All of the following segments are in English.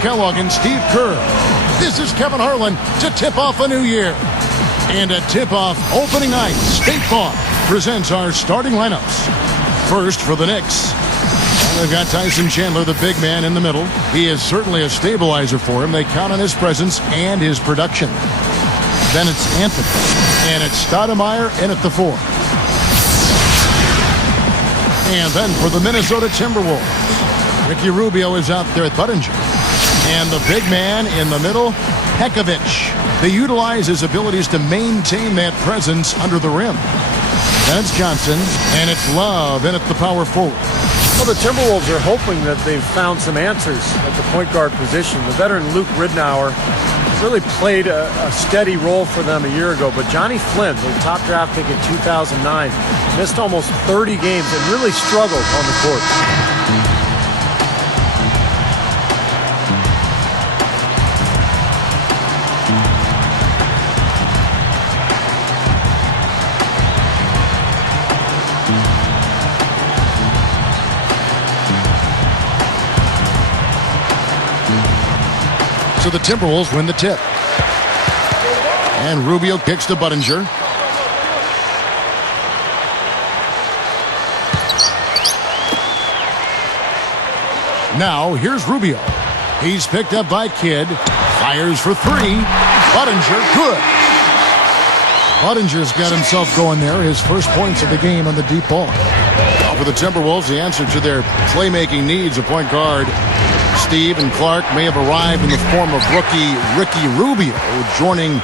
Kellogg and Steve Kerr. This is Kevin Harlan to tip off a new year. And at tip-off opening night, State Farm presents our starting lineups. First for the Knicks. And they've got Tyson Chandler, the big man, in the middle. He is certainly a stabilizer for him. They count on his presence and his production. Then it's Anthony. And it's Stoudemire in at the 4. And then for the Minnesota Timberwolves, Ricky Rubio is out there at Budinger. And the big man in the middle, Pekovic. They utilize his abilities to maintain that presence under the rim. Then it's Johnson, and it's Love in at the power forward. Well, the Timberwolves are hoping that they've found some answers at the point guard position. The veteran Luke Ridnour really played a steady role for them a year ago, but Johnny Flynn, the top draft pick in 2009, missed almost 30 games and really struggled on the court. So the Timberwolves win the tip. And Rubio kicks to Budinger. Now here's Rubio. He's picked up by Kidd. Fires for 3. Budinger, good. Budinger's got himself going there. His first points of the game on the deep ball. Now for the Timberwolves, the answer to their playmaking needs, a point guard. Steve and Clark may have arrived in the form of rookie Ricky Rubio, joining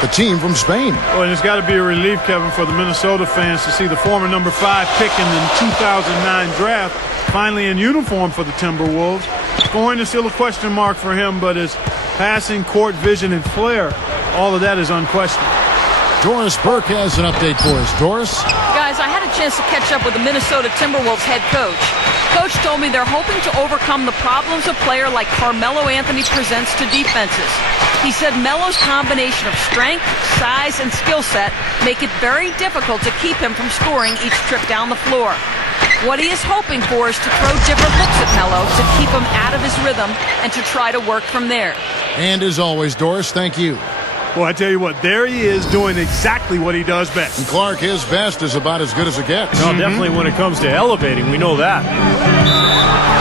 the team from Spain. Well, and it's got to be a relief, Kevin, for the Minnesota fans to see the former number 5 pick in the 2009 draft finally in uniform for the Timberwolves. Scoring is still a question mark for him, but his passing, court vision, and flair, all of that is unquestioned. Doris Burke has an update for us. Doris? Guys, I had a chance to catch up with the Minnesota Timberwolves head coach. Coach told me they're hoping to overcome the problems a player like Carmelo Anthony presents to defenses. He said Melo's combination of strength, size, and skill set make it very difficult to keep him from scoring each trip down the floor. What he is hoping for is to throw different looks at Melo to keep him out of his rhythm and to try to work from there. And as always, Doris, thank you. Well, I tell you what, there he is doing exactly what he does best. And Clark, his best is about as good as it gets. No, definitely when it comes to elevating, we know that.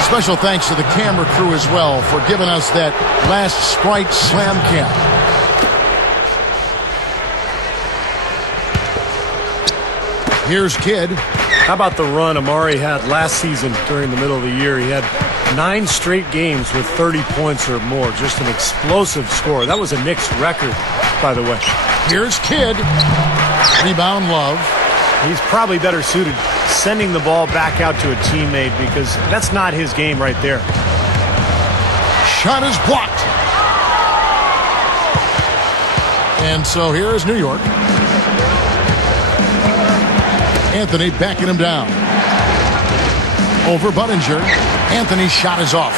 Special thanks to the camera crew as well for giving us that last Sprite slam cam. Here's Kidd. How about the run Amari had last season during the middle of the year? He had 9 straight games with 30 points or more. Just an explosive score. That was a Knicks record, by the way. Here's Kidd. Rebound, Love. He's probably better suited sending the ball back out to a teammate because that's not his game right there. Shot is blocked. And so here is New York. Anthony backing him down. Over Budinger. Anthony's shot is off.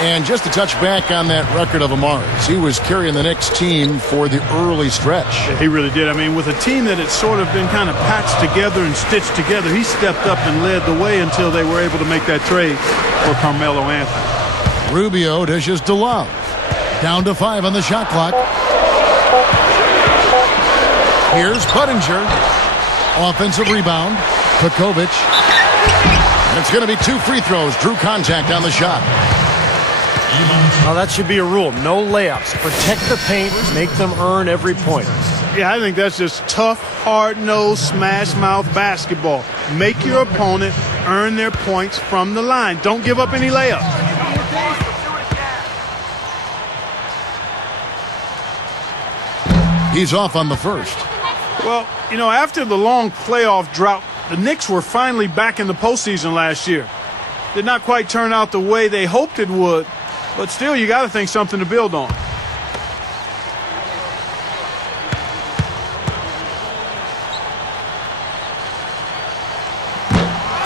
And just to touch back on that record of Amari's, he was carrying the Knicks team for the early stretch. He really did. I mean, with a team that had sort of been kind of patched together and stitched together, he stepped up and led the way until they were able to make that trade for Carmelo Anthony. Rubio dishes to Love. Down to 5 on the shot clock. Here's Budinger. Offensive rebound. Pekovic. And it's going to be 2 free throws. Drew contact on the shot. Well, that should be a rule. No layups. Protect the paint. Make them earn every point. Yeah, I think that's just tough, hard-nosed, smash-mouth basketball. Make your opponent earn their points from the line. Don't give up any layups. He's off on the first. Well, you know, after the long playoff drought, the Knicks were finally back in the postseason last year. Did not quite turn out the way they hoped it would, but still, you got to think something to build on.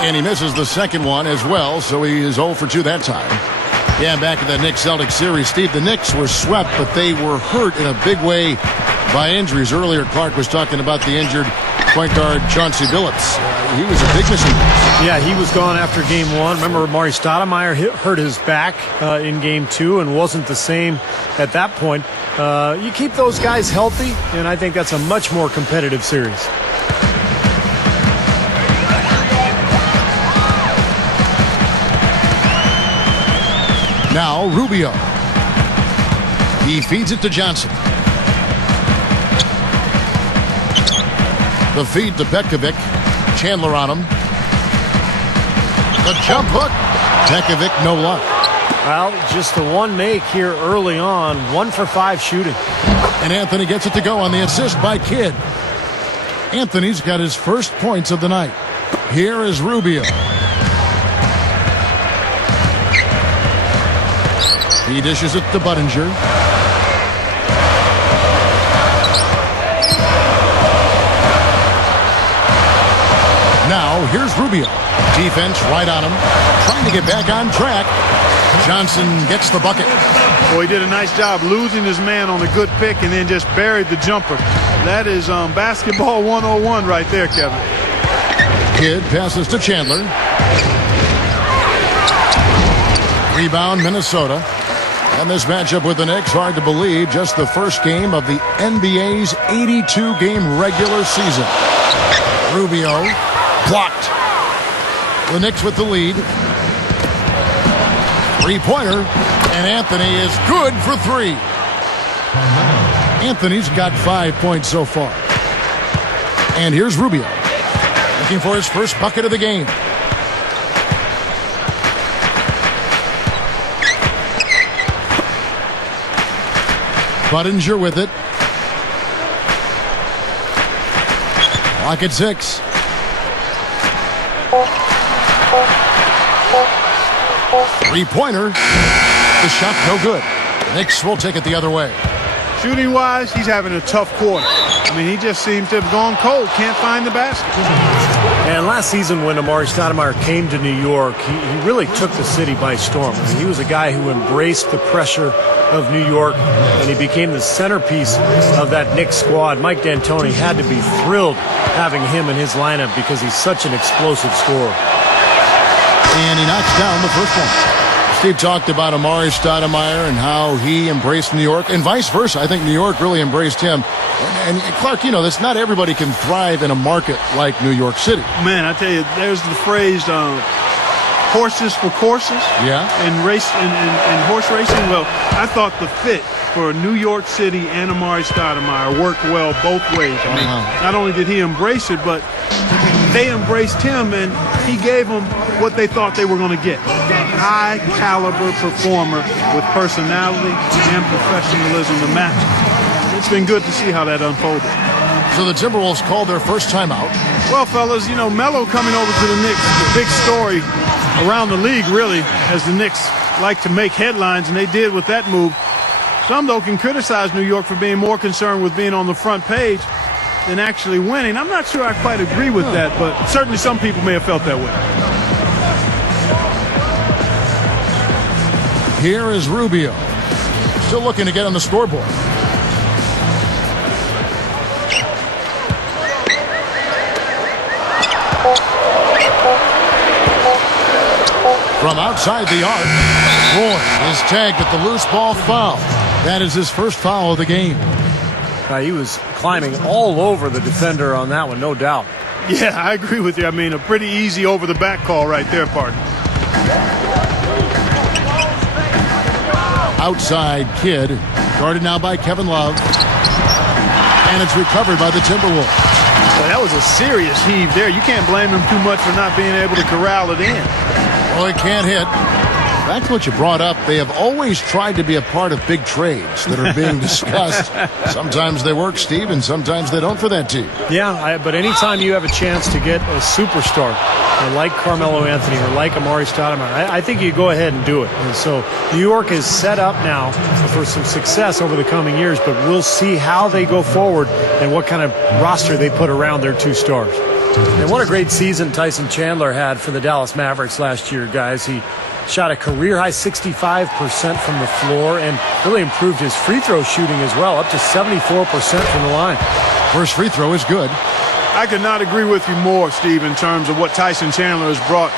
And he misses the second one as well, so he is 0 for 2 that time. Yeah, back in the Knicks-Celtics series, Steve, the Knicks were swept, but they were hurt in a big way by injuries. Earlier, Clark was talking about the injured point guard Chauncey Billups. he was a big missing piece. Yeah, he was gone after game 1. Remember, Mari Stoudemire hurt his back in game 2 and wasn't the same at that point. You keep those guys healthy, and I think that's a much more competitive series. Now Rubio. He feeds it to Johnson. The feed to Pekovic. Chandler on him. The jump hook. Pekovic, no luck. Well, just the one make here early on. 1 for 5 shooting. And Anthony gets it to go on the assist by Kidd. Anthony's got his first points of the night. Here is Rubio. He dishes it to Budinger. Now, here's Rubio. Defense right on him. Trying to get back on track. Johnson gets the bucket. Well, he did a nice job losing his man on a good pick and then just buried the jumper. That is basketball 101 right there, Kevin. Kidd passes to Chandler. Rebound, Minnesota. And this matchup with the Knicks, hard to believe, just the first game of the NBA's 82-game regular season. Rubio blocked. The Knicks with the lead. Three-pointer, and Anthony is good for 3. Anthony's got 5 points so far. And here's Rubio, looking for his first bucket of the game. Budinger with it. Clock at 6. Three-pointer. The shot no good. Knicks will take it the other way. Shooting-wise, he's having a tough quarter. I mean, he just seems to have gone cold. Can't find the basket. And last season when Mari Stoudemire came to New York, he really took the city by storm. I mean, he was a guy who embraced the pressure of New York, and he became the centerpiece of that Knicks squad. Mike D'Antoni had to be thrilled having him in his lineup because he's such an explosive scorer. And he knocks down the first one. Steve talked about Mari Stoudemire and how he embraced New York, and vice versa. I think New York really embraced him. And Clark, you know, that's not everybody can thrive in a market like New York City. Man, I tell you, there's the phrase, horses for courses. Yeah. In horse racing. Well, I thought the fit for New York City and Mari Stoudemire worked well both ways. I mean, not only did he embrace it, but they embraced him, and he gave them what they thought they were going to get. High caliber performer with personality and professionalism to match. It's been good to see how that unfolded. So the Timberwolves called their first timeout. Well, fellas, you know, Melo coming over to the Knicks, the big story around the league, really, as the Knicks like to make headlines, and they did with that move. Some, though, can criticize New York for being more concerned with being on the front page than actually winning. I'm not sure I quite agree with that, but certainly some people may have felt that way. Here is Rubio. Still looking to get on the scoreboard. From outside the arc, Roy is tagged at the loose ball foul. That is his first foul of the game. He was climbing all over the defender on that one, no doubt. Yeah, I agree with you. I mean, a pretty easy over-the-back call right there, partner. Outside Kidd, guarded now by Kevin Love. And it's recovered by the Timberwolves. Well, that was a serious heave there. You can't blame them too much for not being able to corral it in. Well, it can't hit. Back to what you brought up, they have always tried to be a part of big trades that are being discussed. Sometimes they work, Steve, and sometimes they don't for that team. Yeah, but anytime you have a chance to get a superstar like Carmelo Anthony or like Mari Stoudemire, I think you go ahead and do it. And so New York is set up now for some success over the coming years, but we'll see how they go forward and what kind of roster they put around their two stars. And what a great season Tyson Chandler had for the Dallas Mavericks last year, guys. He shot a career-high 65% from the floor and really improved his free throw shooting as well, up to 74% from the line. First free throw is good. I could not agree with you more, Steve, in terms of what Tyson Chandler has brought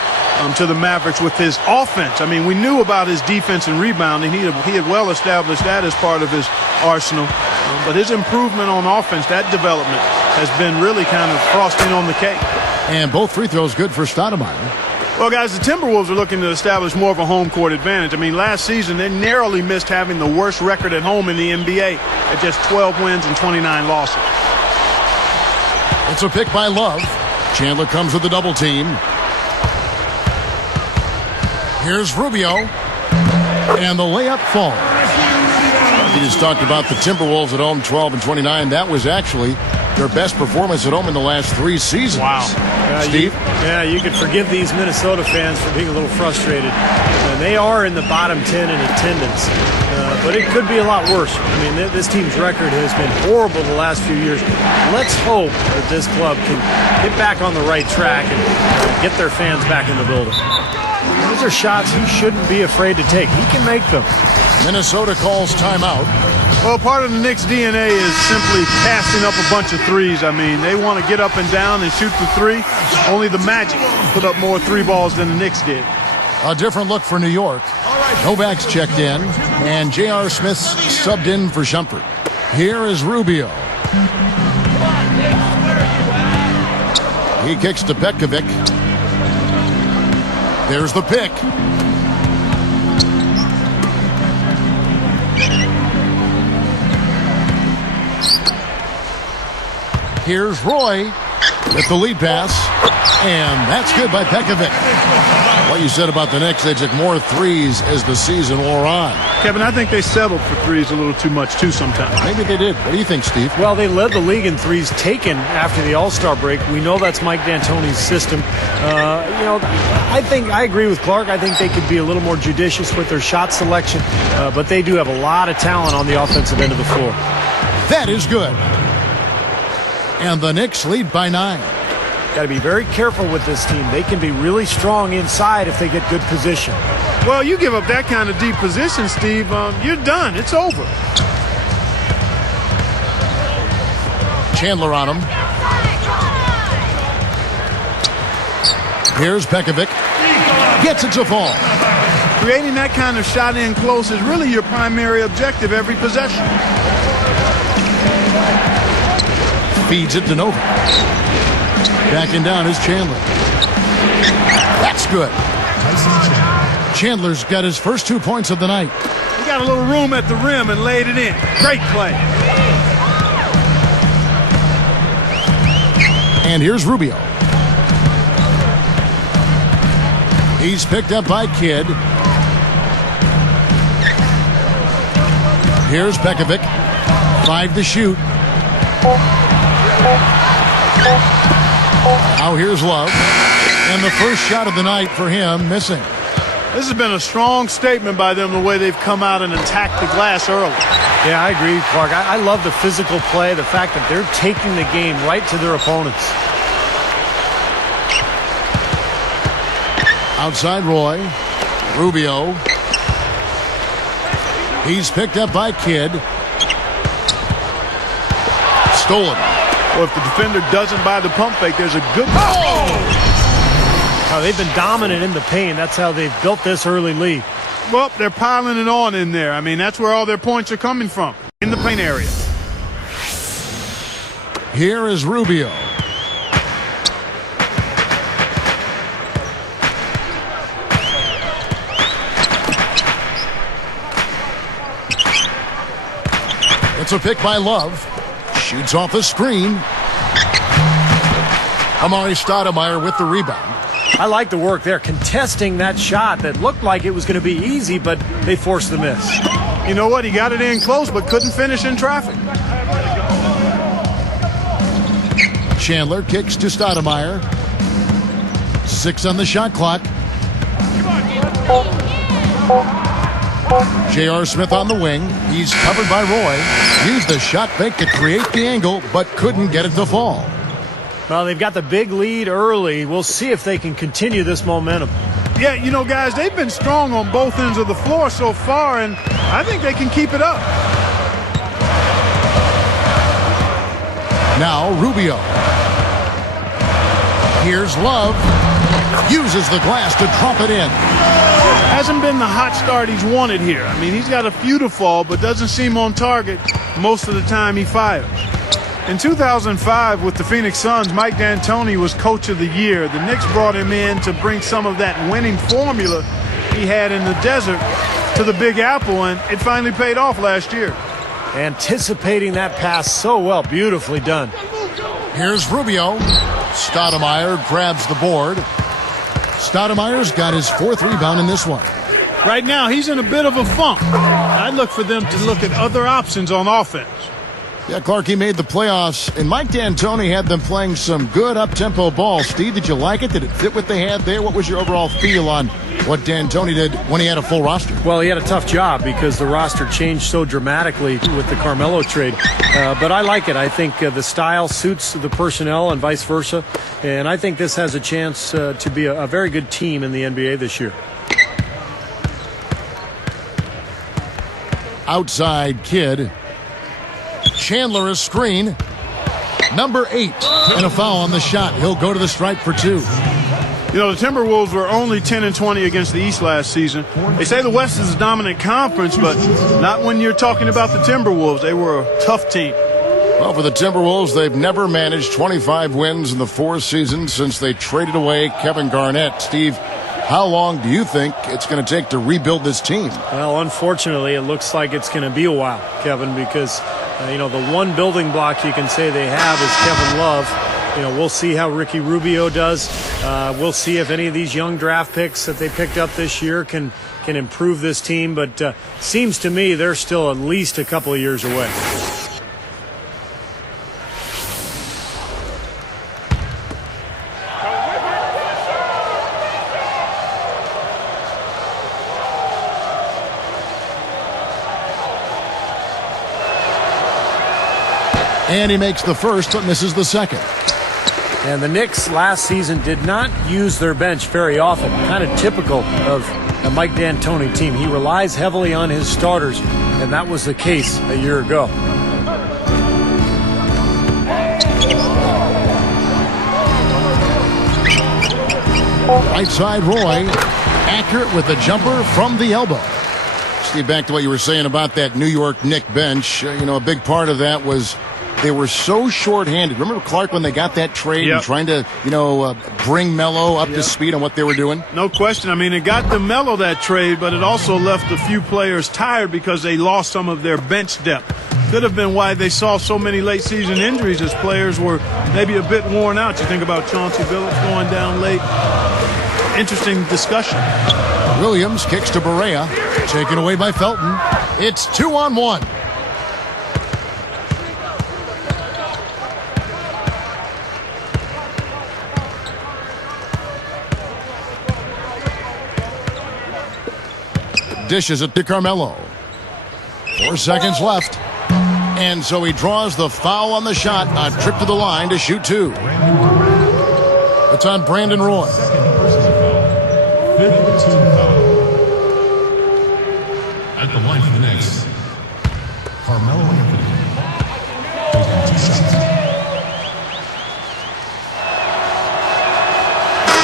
to the Mavericks with his offense. I mean, we knew about his defense and rebounding. He had well established that as part of his arsenal. But his improvement on offense, that development, has been really kind of frosting on the cake. And both free throws good for Stoudemire. Well, guys, the Timberwolves are looking to establish more of a home court advantage. I mean, last season, they narrowly missed having the worst record at home in the NBA at just 12 wins and 29 losses. It's a pick by Love. Chandler comes with the double team. Here's Rubio. And the layup falls. We just talked about the Timberwolves at home, 12 and 29. That was actually their best performance at home in the last 3 seasons. Wow. Steve? You could forgive these Minnesota fans for being a little frustrated. They are in the bottom 10 in attendance, but it could be a lot worse. I mean, this team's record has been horrible the last few years. Let's hope that this club can get back on the right track and get their fans back in the building. Those are shots he shouldn't be afraid to take. He can make them. Minnesota calls timeout. Well, part of the Knicks' DNA is simply passing up a bunch of threes. I mean, they want to get up and down and shoot the three. Only the Magic put up more 3 balls than the Knicks did. A different look for New York. Novak's checked in, and J.R. Smith's subbed in for Shumpert. Here is Rubio. He kicks to Petkovic. There's the pick. Here's Roy with the lead pass, and that's good by Petkovic. What you said about the Knicks, they took more threes as the season wore on. Kevin, I think they settled for threes a little too much, too, sometimes. Maybe they did. What do you think, Steve? Well, they led the league in threes taken after the All-Star break. We know that's Mike D'Antoni's system. I agree with Clark. I think they could be a little more judicious with their shot selection, but they do have a lot of talent on the offensive end of the floor. That is good. And the Knicks lead by 9. Got to be very careful with this team. They can be really strong inside if they get good position. Well, you give up that kind of deep position, Steve, you're done. It's over. Chandler on him. Here's Petkovic. Gets it to fall. Creating that kind of shot in close is really your primary objective every possession. Feeds it to Novak. Backing down is Chandler. That's good. Chandler's got his first 2 points of the night. He got a little room at the rim and laid it in. Great play. And here's Rubio. He's picked up by Kidd. Here's Petkovic. 5 to shoot. Now here's Love. And the first shot of the night for him missing. This has been a strong statement by them, the way they've come out and attacked the glass early. Yeah, I agree, Clark. I love the physical play, the fact that they're taking the game right to their opponents. Outside Roy. Rubio. He's picked up by Kidd. Stolen. Well, if the defender doesn't buy the pump fake, there's a good... Oh, they've been dominant in the paint. That's how they've built this early lead. Well, they're piling it on in there. I mean, that's where all their points are coming from, in the paint area. Here is Rubio. It's a pick by Love. Shoots off the screen. Amari Stoudemire with the rebound. I like the work there, contesting that shot that looked like it was going to be easy, but they forced the miss. You know what? He got it in close, but couldn't finish in traffic. Chandler kicks to Stoudemire. 6 on the shot clock. J.R. Smith on the wing. He's covered by Roy. Used the shot fake to create the angle, but couldn't get it to fall. Well, they've got the big lead early. We'll see if they can continue this momentum. Yeah, you know, guys, they've been strong on both ends of the floor so far, and I think they can keep it up. Now Rubio. Here's Love. Uses the glass to drop it in. Hasn't been the hot start he's wanted here. I mean, he's got a few to fall, but doesn't seem on target most of the time he fires. In 2005, with the Phoenix Suns, Mike D'Antoni was Coach of the Year. The Knicks brought him in to bring some of that winning formula he had in the desert to the Big Apple, and it finally paid off last year. Anticipating that pass so well. Beautifully done. Here's Rubio. Stoudemire grabs the board. Stoudemire's got his 4th rebound in this one. Right now, he's in a bit of a funk. I look for them to look at other options on offense. Yeah, Clark, he made the playoffs, and Mike D'Antoni had them playing some good up-tempo ball. Steve, did you like it? Did it fit what they had there? What was your overall feel on what D'Antoni did when he had a full roster? Well, he had a tough job because the roster changed so dramatically with the Carmelo trade. But I like it. I think the style suits the personnel and vice versa. And I think this has a chance to be a very good team in the NBA this year. Outside Kid. Chandler a screen. Number 8. And a foul on the shot. He'll go to the stripe for 2. You know, the Timberwolves were only 10-20 against the East last season. They say the West is a dominant conference, but not when you're talking about the Timberwolves. They were a tough team. Well, for the Timberwolves, they've never managed 25 wins in the 4 seasons since they traded away Kevin Garnett. Steve, how long do you think it's going to take to rebuild this team? Well, unfortunately, it looks like it's going to be a while, Kevin, because, the one building block you can say they have is Kevin Love. We'll see how Ricky Rubio does. We'll see if any of these young draft picks that they picked up this year can improve this team. But seems to me they're still at least a couple of years away. And he makes the first, but misses the second. And the Knicks last season did not use their bench very often. Kind of typical of a Mike D'Antoni team. He relies heavily on his starters, and that was the case a year ago. Right side Roy, accurate with the jumper from the elbow. Steve, back to what you were saying about that New York Knicks bench. A big part of that was they were so short-handed. Remember, Clark, when they got that trade and trying to, bring Melo up to speed on what they were doing? No question. I mean, it got them Melo that trade, but it also left a few players tired because they lost some of their bench depth. Could have been why they saw so many late-season injuries as players were maybe a bit worn out. You think about Chauncey Billups going down late. Interesting discussion. Williams kicks to Barea, taken away by Felton. It's 2-on-1. Dishes it to Carmelo. 4 seconds left. And so he draws the foul on the shot. A trip to the line to shoot 2. It's on Brandon Roy. At the line for the Knicks, Carmelo Anthony. Taking 2 shots.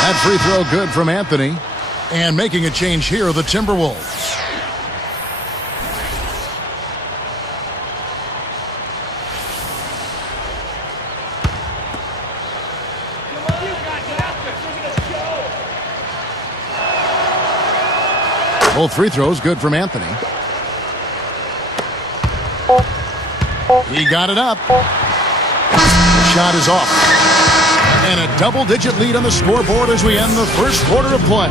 That free throw good from Anthony. And making a change here are the Timberwolves. Both free throws good from Anthony. He got it up. The shot is off. And a double-digit lead on the scoreboard as we end the first quarter of play.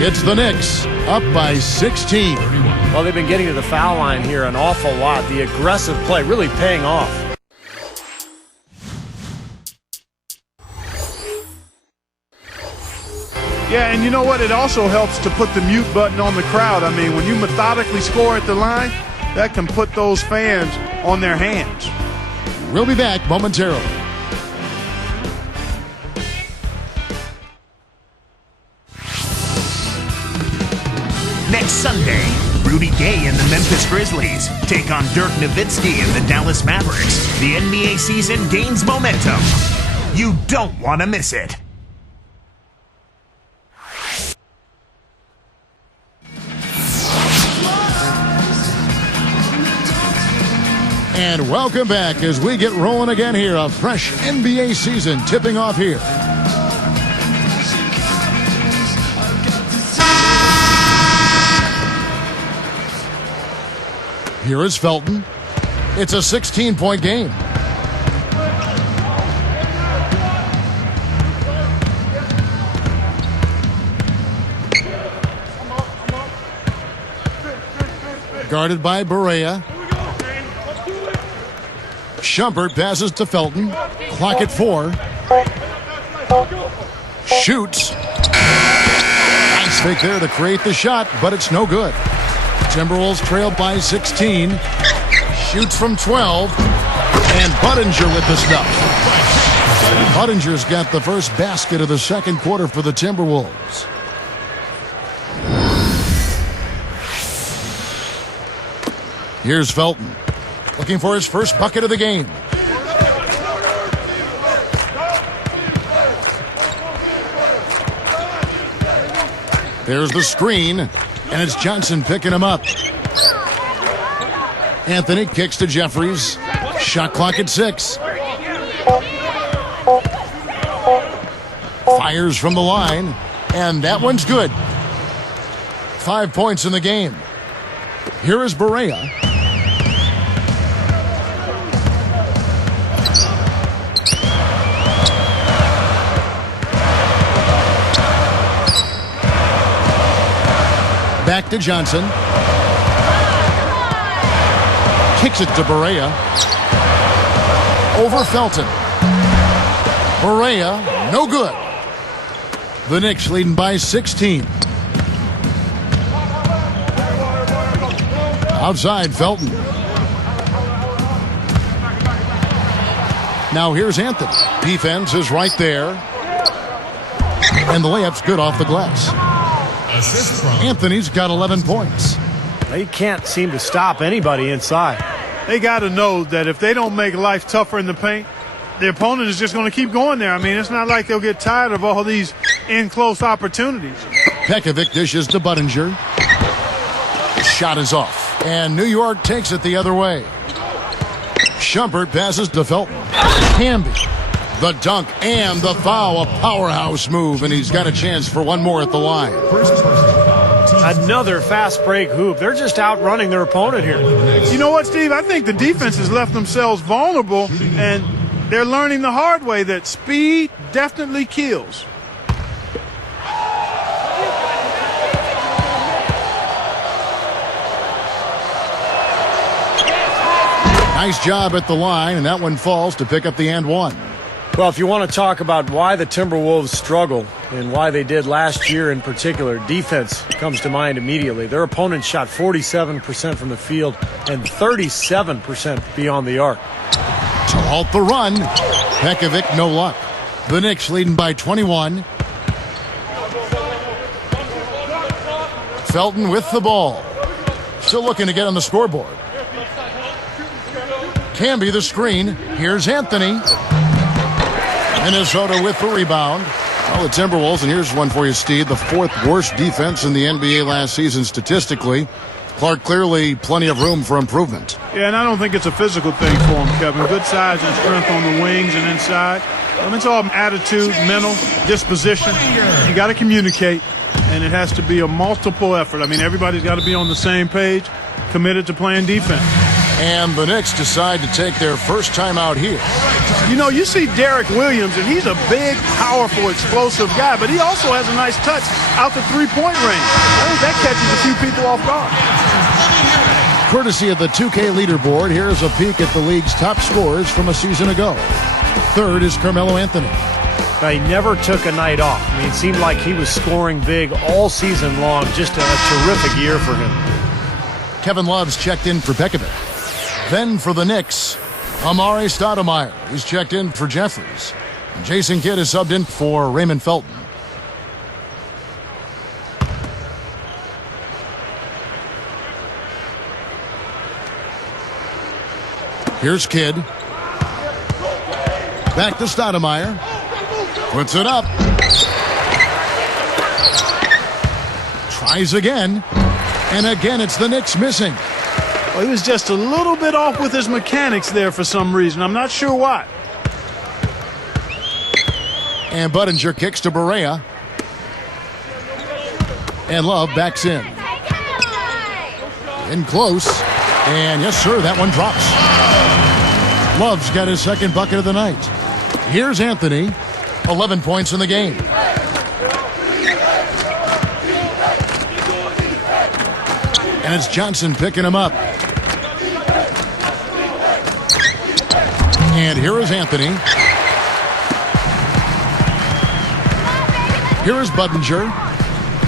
It's the Knicks up by 16. Well, they've been getting to the foul line here an awful lot. The aggressive play really paying off. Yeah, and you know what? It also helps to put the mute button on the crowd. I mean, when you methodically score at the line, that can put those fans on their hands. We'll be back momentarily. Next Sunday, Rudy Gay and the Memphis Grizzlies take on Dirk Nowitzki and the Dallas Mavericks. The NBA season gains momentum. You don't want to miss it. And welcome back as we get rolling again here. A fresh NBA season tipping off here. Here is Felton. It's a 16-point game. Guarded by Barea. Shumpert passes to Felton. Clock at 4. Shoots. Nice fake there to create the shot, but it's no good. Timberwolves trail by 16. Shoots from 12. And Budinger with the stuff. Budinger's got the first basket of the second quarter for the Timberwolves. Here's Felton, looking for his first bucket of the game. There's the screen, and it's Johnson picking him up. Anthony kicks to Jeffries. Shot clock at 6. Fires from the line, and that one's good. 5 points in the game. Here is Barea. Back to Johnson. Kicks it to Barea. Over Felton. Barea, no good. The Knicks leading by 16. Outside, Felton. Now here's Anthony. Defense is right there. And the layup's good off the glass. Anthony's got 11 points. They can't seem to stop anybody inside. They got to know that if they don't make life tougher in the paint, the opponent is just going to keep going there. I mean, it's not like they'll get tired of all these in-close opportunities. Pekovic dishes to Budinger. Shot is off. And New York takes it the other way. Shumpert passes to Felton. Camby. The dunk and the foul, a powerhouse move, and he's got a chance for one more at the line. Another fast break hoop. They're just outrunning their opponent here. You know what, Steve? I think the defense has left themselves vulnerable, and they're learning the hard way that speed definitely kills. Nice job at the line, and that one falls to pick up the and one. Well, if you want to talk about why the Timberwolves struggle and why they did last year in particular, defense comes to mind immediately. Their opponent shot 47% from the field and 37% beyond the arc. To halt the run, Pekovic no luck. The Knicks leading by 21. Felton with the ball. Still looking to get on the scoreboard. Camby the screen. Here's Anthony. Minnesota with the rebound. Well, the Timberwolves, and here's one for you, Steve, the 4th worst defense in the NBA last season statistically. Clark, clearly plenty of room for improvement. Yeah, and I don't think it's a physical thing for him, Kevin. Good size and strength on the wings and inside. It's all attitude, mental, disposition. You got to communicate, and it has to be a multiple effort. I mean, everybody's got to be on the same page, committed to playing defense. And the Knicks decide to take their first time out here. You know, you see Derek Williams, and he's a big, powerful, explosive guy, but he also has a nice touch out the three-point range. I think that catches a few people off guard. Courtesy of the 2K leaderboard, here's a peek at the league's top scorers from a season ago. 3rd is Carmelo Anthony. Now, he never took a night off. I mean, it seemed like he was scoring big all season long. Just a terrific year for him. Kevin Love's checked in for Pekovic. Then for the Knicks, Amare Stoudemire. He's checked in for Jeffries. And Jason Kidd is subbed in for Raymond Felton. Here's Kidd. Back to Stoudemire. Puts it up. Tries again. And again, it's the Knicks missing. Well, he was just a little bit off with his mechanics there for some reason. I'm not sure why. And Budinger kicks to Barea. And Love backs in. In close. And yes, sir, that one drops. Love's got his second bucket of the night. Here's Anthony. 11 points in the game. And it's Johnson picking him up. And here is Anthony. Here is Budinger.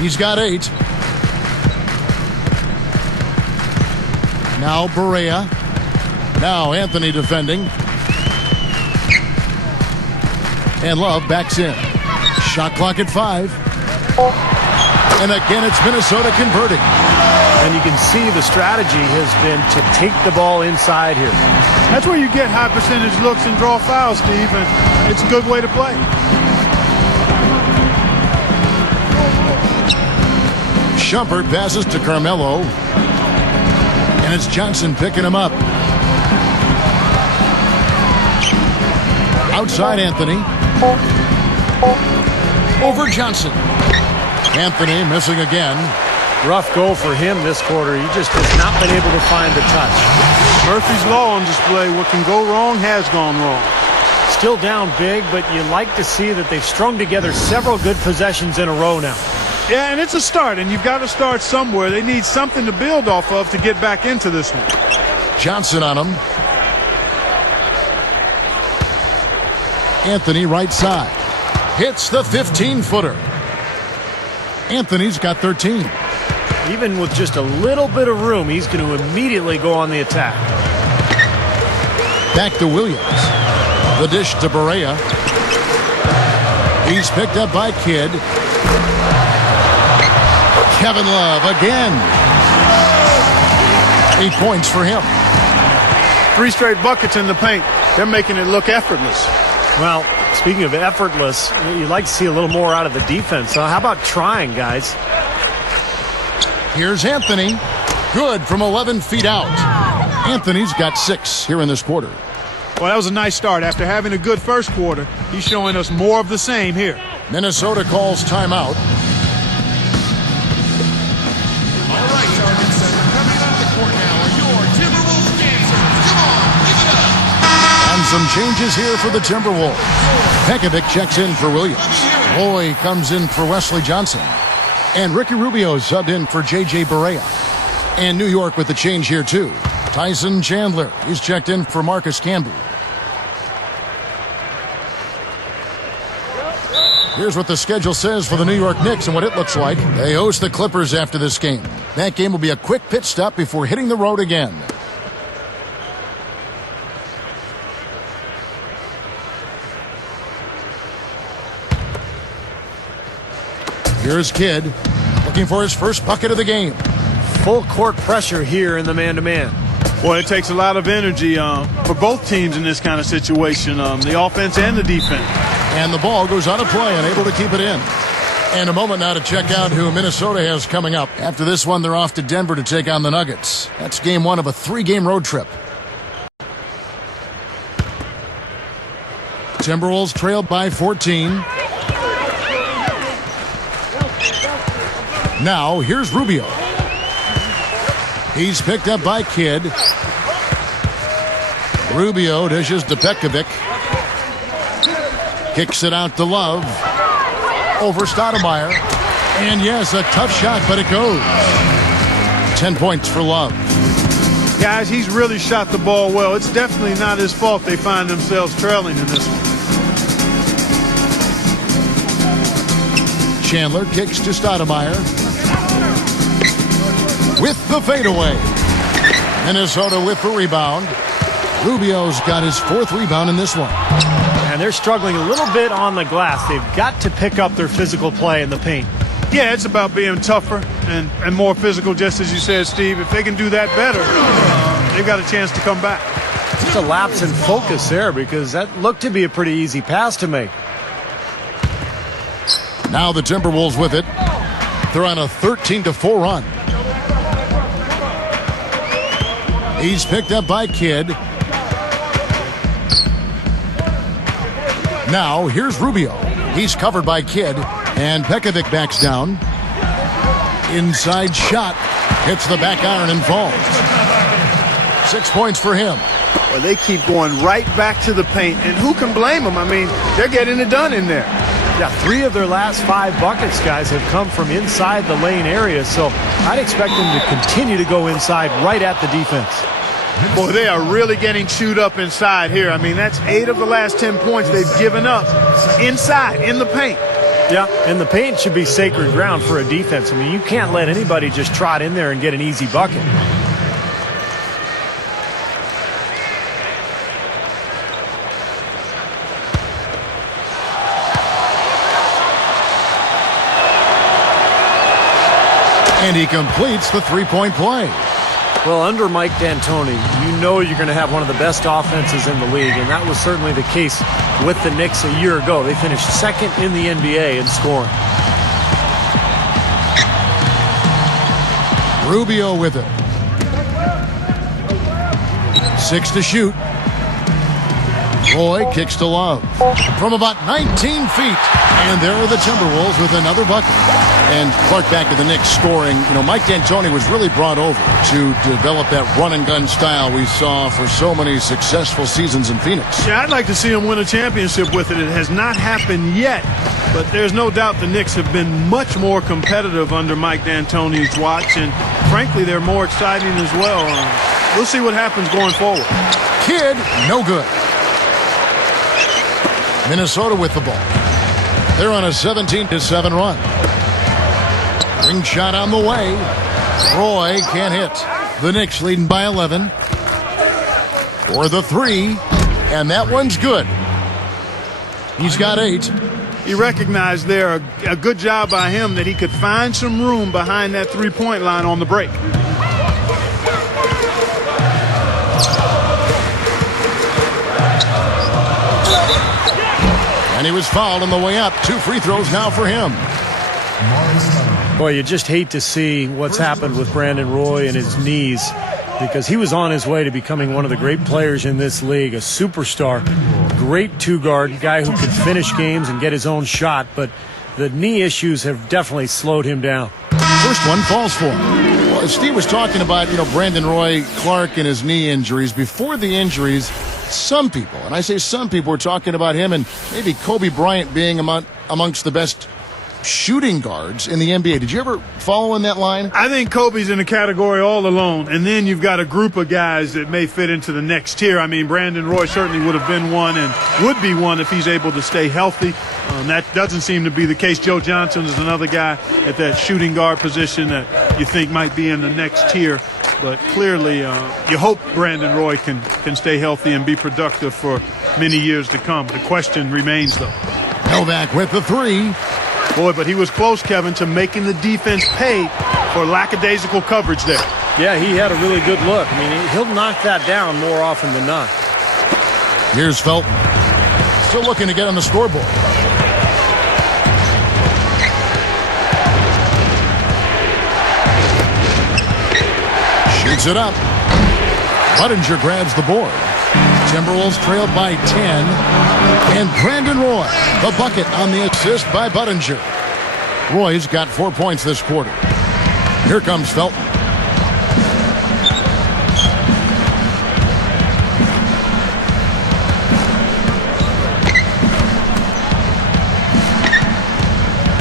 He's got 8. Now Barea. Now Anthony defending. And Love backs in. Shot clock at 5. And again, it's Minnesota converting. And you can see the strategy has been to take the ball inside here. That's where you get high percentage looks and draw fouls, Steve, and it's a good way to play. Shumpert passes to Carmelo. And it's Johnson picking him up. Outside Anthony. Over Johnson. Anthony missing again. Rough goal for him this quarter. He just has not been able to find the touch. Murphy's Law on display. What can go wrong has gone wrong. Still down big, but you like to see that they've strung together several good possessions in a row now. Yeah, and it's a start, and you've got to start somewhere. They need something to build off of to get back into this one. Johnson on him. Anthony right side. Hits the 15-footer. Anthony's got 13. Even with just a little bit of room, he's going to immediately go on the attack. Back to Williams. The dish to Barea. He's picked up by Kidd. Kevin Love again. 8 points for him. 3 straight buckets in the paint. They're making it look effortless. Well, speaking of effortless, you'd like to see a little more out of the defense. So how about trying, guys? Here's Anthony. Good from 11 feet out. Anthony's got 6 here in this quarter. Well, that was a nice start. After having a good first quarter, he's showing us more of the same here. Minnesota calls timeout. All right, Target Center, coming on the court now are your Timberwolves dancers. Come on, give it up. And some changes here for the Timberwolves. Pekovic checks in for Williams. Loy comes in for Wesley Johnson. And Ricky Rubio subbed in for J.J. Barea. And New York with the change here, too. Tyson Chandler, he's checked in for Marcus Camby. Here's what the schedule says for the New York Knicks and what it looks like. They host the Clippers after this game. That game will be a quick pit stop before hitting the road again. Here's Kidd, looking for his first bucket of the game. Full court pressure here in the man-to-man. Boy, it takes a lot of energy for both teams in this kind of situation, the offense and the defense. And the ball goes out of play, unable to keep it in. And a moment now to check out who Minnesota has coming up. After this one, they're off to Denver to take on the Nuggets. That's game 1 of a 3-game road trip. Timberwolves trailed by 14. Now, here's Rubio. He's picked up by Kidd. Rubio dishes to Pekovic. Kicks it out to Love. Over Stoudemire. And yes, a tough shot, but it goes. 10 points for Love. Guys, he's really shot the ball well. It's definitely not his fault they find themselves trailing in this one. Chandler kicks to Stoudemire. With the fadeaway. Minnesota with the rebound. Rubio's got his 4th rebound in this one. And they're struggling a little bit on the glass. They've got to pick up their physical play in the paint. Yeah, it's about being tougher and more physical, just as you said, Steve. If they can do that better, they've got a chance to come back. Just a lapse in focus there because that looked to be a pretty easy pass to make. Now the Timberwolves with it. They're on a 13-4 run. He's picked up by Kidd. Now, here's Rubio. He's covered by Kidd, and Pekovic backs down. Inside shot. Hits the back iron and falls. 6 points for him. Well, they keep going right back to the paint, and who can blame them? I mean, they're getting it done in there. Yeah, 3 of their last 5 buckets, guys, have come from inside the lane area, so I'd expect them to continue to go inside right at the defense. Boy, they are really getting chewed up inside here. I mean, that's 8 of the last 10 points they've given up inside, in the paint. Yeah, and the paint should be sacred ground for a defense. I mean, you can't let anybody just trot in there and get an easy bucket. And he completes the three-point play. Well, under Mike D'Antoni, you know you're going to have one of the best offenses in the league, and that was certainly the case with the Knicks a year ago. They finished second in the NBA in scoring. Rubio with it. 6 to shoot. Roy kicks to Love from about 19 feet. And there are the Timberwolves with another bucket. And Clark back to the Knicks scoring. You know, Mike D'Antoni was really brought over to develop that run-and-gun style we saw for so many successful seasons in Phoenix. Yeah, I'd like to see him win a championship with it. It has not happened yet, but there's no doubt the Knicks have been much more competitive under Mike D'Antoni's watch, and frankly, they're more exciting as well. We'll see what happens going forward. Kidd, no good. Minnesota with the ball. They're on a 17-7 run. Ring shot on the way. Roy can't hit. The Knicks leading by 11. For the 3. And that one's good. He's got 8. He recognized there a good job by him that he could find some room behind that three-point line on the break. And he was fouled on the way up. 2 free throws now for him. Boy, you just hate to see what's happened with Brandon Roy and his knees, because he was on his way to becoming one of the great players in this league, a superstar, great two-guard, guy who could finish games and get his own shot, but the knee issues have definitely slowed him down. First one falls for him. Well, Steve was talking about, Brandon Roy Clark and his knee injuries. Before the injuries, some people, and I say some people, were talking about him and maybe Kobe Bryant being amongst the best shooting guards in the NBA. Did you ever follow in that line? I think Kobe's in a category all alone, and then you've got a group of guys that may fit into the next tier. I mean, Brandon Roy certainly would have been one and would be one if he's able to stay healthy. That doesn't seem to be the case. Joe Johnson is another guy at that shooting guard position that you think might be in the next tier. But clearly, you hope Brandon Roy can stay healthy and be productive for many years to come. The question remains, though. Novak with the 3. Boy, but he was close, Kevin, to making the defense pay for lackadaisical coverage there. Yeah, he had a really good look. I mean, he'll knock that down more often than not. Here's Felton. Still looking to get on the scoreboard. Shoots it up. Budinger grabs the board. Timberwolves trailed by 10. And Brandon Roy, the bucket on the assist by Budinger. Roy's got 4 points this quarter. Here comes Felton.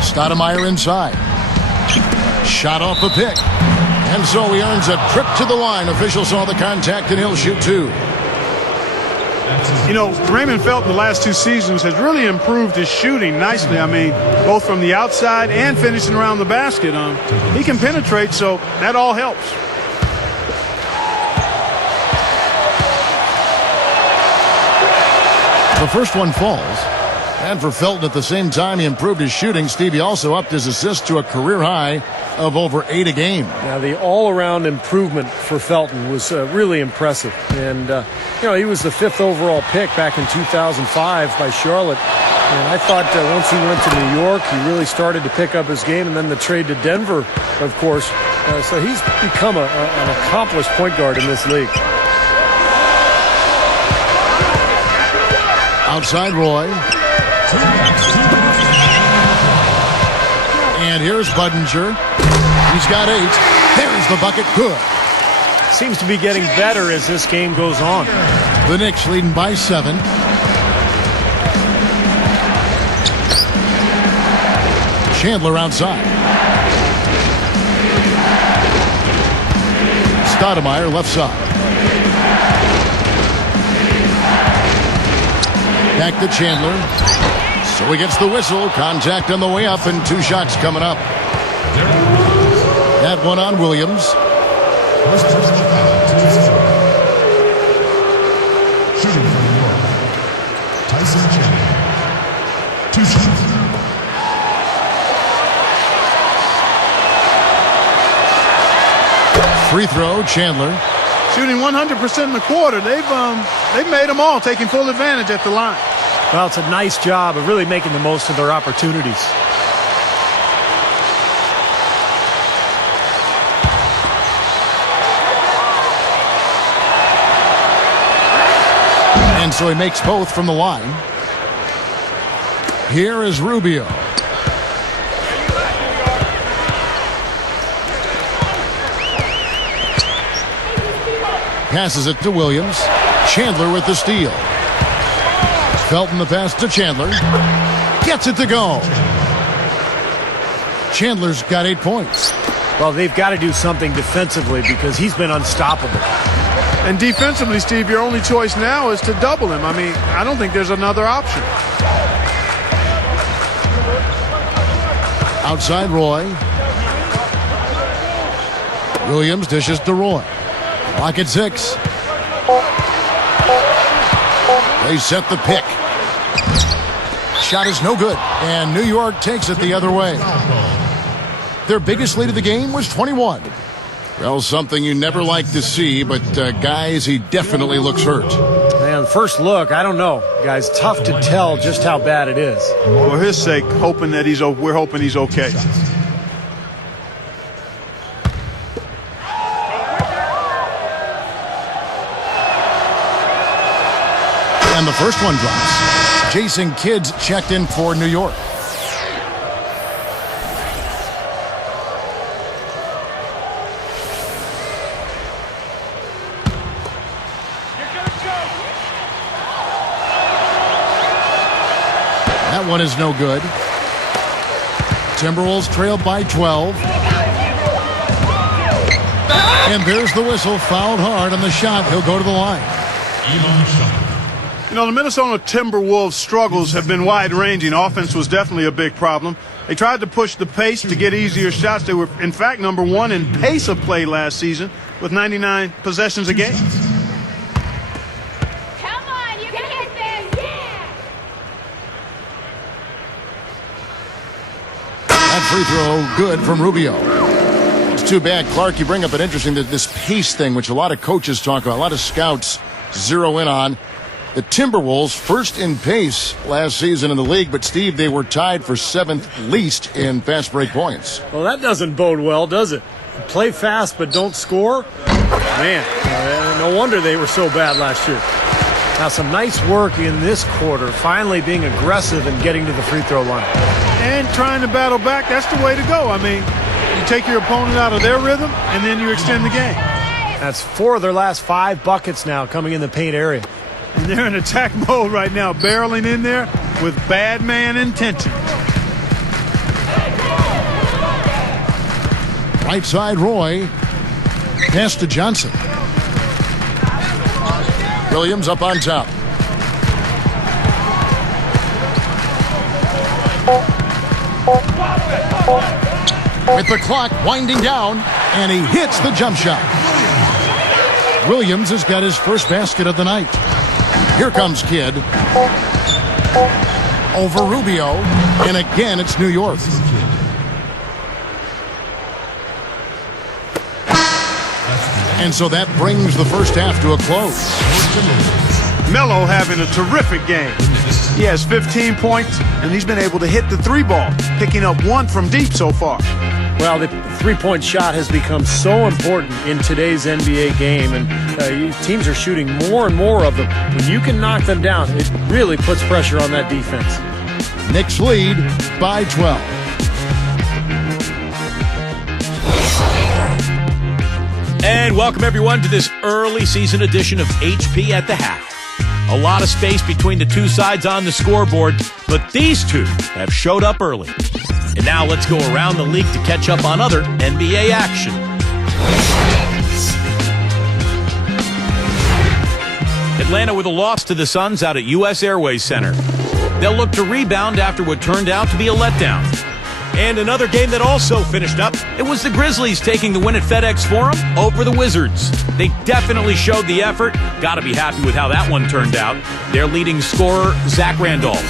Stoudemire inside. Shot off the pick. And so he earns a trip to the line. Officials saw the contact, and he'll shoot 2. Raymond Felton the last 2 seasons has really improved his shooting nicely. I mean, both from the outside and finishing around the basket. He can penetrate, so that all helps. The first one falls. And for Felton, at the same time he improved his shooting, Stevie also upped his assists to a career high of over 8 a game. Now, the all-around improvement for Felton was really impressive. And, he was the 5th overall pick back in 2005 by Charlotte. And I thought once he went to New York, he really started to pick up his game. And then the trade to Denver, of course, So he's become an accomplished point guard in this league. Outside Roy. And here's Budinger. He's got 8. There's the bucket. Good. Seems to be getting better as this game goes on. The Knicks leading by 7. Chandler outside. Stoudemire left side. Back to Chandler. So he gets the whistle. Contact on the way up and 2 shots coming up. That one on Williams. First personal foul, shooting from New York, Tyson Chandler. 2 shots. Free throw, Chandler. Shooting 100% in the quarter. They've made them all, taking full advantage at the line. Well, it's a nice job of really making the most of their opportunities. And so he makes both from the line. Here is Rubio. Passes it to Williams. Chandler with the steal. Felton the pass to Chandler. Gets it to go. Chandler's got 8 points. Well, they've got to do something defensively because he's been unstoppable. And defensively, Steve, your only choice now is to double him. I mean, I don't think there's another option. Outside Roy. Williams dishes to Roy. Clock at 6. They set the pick. Shot is no good, and New York takes it the other way. Their biggest lead of the game was 21. Well, something you never like to see, but guys, he definitely looks hurt. Man, first look, I don't know. Guys, tough to tell just how bad it is. For his sake, we're hoping he's okay. And the first one drops. Jason Kidd's checked in for New York. That one is no good. Timberwolves trail by 12. And there's the whistle. Fouled hard on the shot. He'll go to the line. You know, the Minnesota Timberwolves' struggles have been wide-ranging. Offense was definitely a big problem. They tried to push the pace to get easier shots. They were, in fact, number 1 in pace of play last season with 99 possessions a game. Come on, you can hit this! Yeah! That free throw good from Rubio. It's too bad, Clark. You bring up an interesting this pace thing, which a lot of coaches talk about, a lot of scouts zero in on. The Timberwolves first in pace last season in the league, but Steve, they were tied for 7th least in fast break points. Well, that doesn't bode well, does it? Play fast but don't score? Man, no wonder they were so bad last year. Now, some nice work in this quarter, finally being aggressive and getting to the free throw line. And trying to battle back, that's the way to go. I mean, you take your opponent out of their rhythm, and then you extend the game. That's 4 of their last 5 buckets now coming in the paint area. And they're in attack mode right now, barreling in there with bad man intention. Right side, Roy. Pass to Johnson. Williams up on top. With the clock winding down, and he hits the jump shot. Williams has got his first basket of the night. Here comes Kidd. Over Rubio. And again, it's New York. And so that brings the first half to a close. Melo having a terrific game. He has 15 points, and he's been able to hit the 3 ball, picking up 1 from deep so far. Well, the three-point shot has become so important in today's NBA game, and teams are shooting more and more of them. When you can knock them down, it really puts pressure on that defense. Knicks lead by 12. And welcome everyone to this early season edition of HP at the Half. A lot of space between the two sides on the scoreboard, but these two have showed up early. And now let's go around the league to catch up on other NBA action. Atlanta with a loss to the Suns out at U.S. Airways Center. They'll look to rebound after what turned out to be a letdown. And another game that also finished up, it was the Grizzlies taking the win at FedEx Forum over the Wizards. They definitely showed the effort. Got to be happy with how that one turned out. Their leading scorer, Zach Randolph.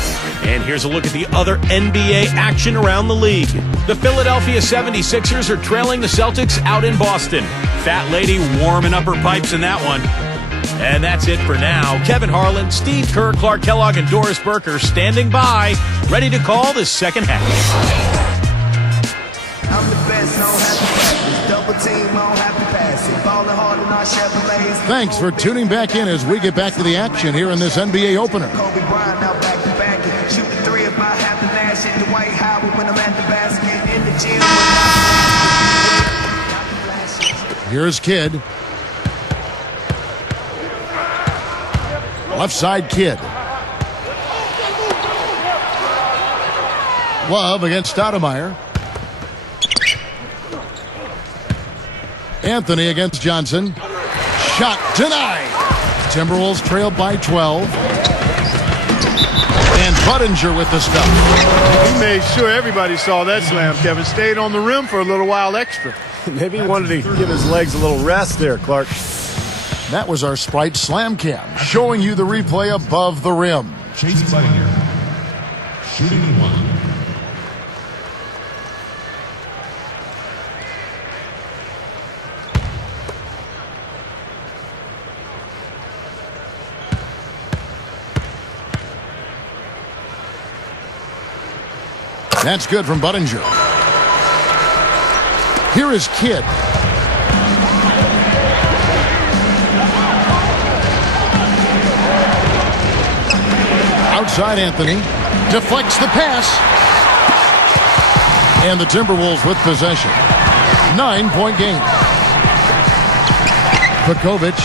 And here's a look at the other NBA action around the league. The Philadelphia 76ers are trailing the Celtics out in Boston. Fat lady warming up her pipes in that one. And that's it for now. Kevin Harlan, Steve Kerr, Clark Kellogg, and Doris Burke are standing by, ready to call the second half. I'm the best, don't have to practice. Double team, don't have to pass it. Falling hard in our Chevrolets. Thanks for tuning back in as we get back to the action here in this NBA opener. Kobe Bryant now back to back it. Shoot the three if I have to Nash it. Dwight Howard when I'm at the basket. In the gym. Here's Kidd. Left side Kidd. Love against Stoudemire. Anthony against Johnson. Shot denied. Timberwolves trail by 12. And Budinger with the stuff. He made sure everybody saw that slam, Kevin. Stayed on the rim for a little while extra. Maybe he wanted to give his legs a little rest there, Clark. That was our Sprite Slam Cam, showing you the replay above the rim. Chase Budinger, shooting one. That's good from Budinger. Here is Kidd. Outside Anthony. Deflects the pass. And the Timberwolves with possession. 9-point game. Vukovic.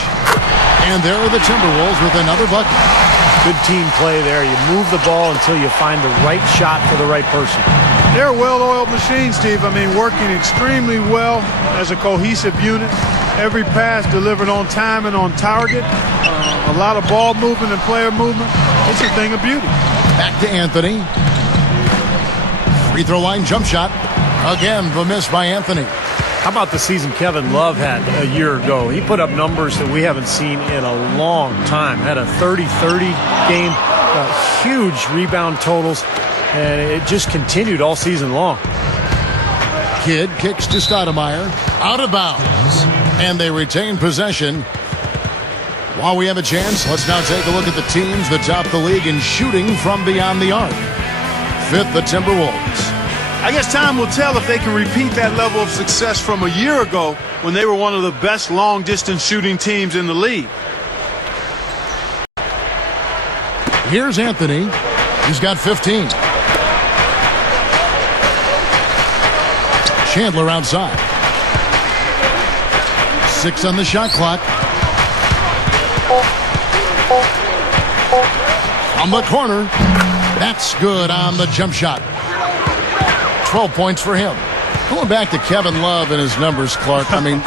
And there are the Timberwolves with another bucket. Good team play there. You move the ball until you find the right shot for the right person. They're a well-oiled machine, Steve. I mean, working extremely well as a cohesive unit. Every pass delivered on time and on target. A lot of ball movement and player movement. It's a thing of beauty. Back to Anthony. Free throw line jump shot. Again, the miss by Anthony. How about the season Kevin Love had a year ago? He put up numbers that we haven't seen in a long time. Had a 30-30 game, huge rebound totals, and it just continued all season long. Kidd kicks to Stoudemire. Out of bounds. And they retain possession. While we have a chance, let's now take a look at the teams that top the league in shooting from beyond the arc. Fifth, the Timberwolves. I guess time will tell if they can repeat that level of success from a year ago when they were one of the best long-distance shooting teams in the league. Here's Anthony. He's got 15. Chandler outside. 6 on the shot clock. On the corner. That's good on the jump shot. 12 points for him. Going back to Kevin Love and his numbers, Clark, I mean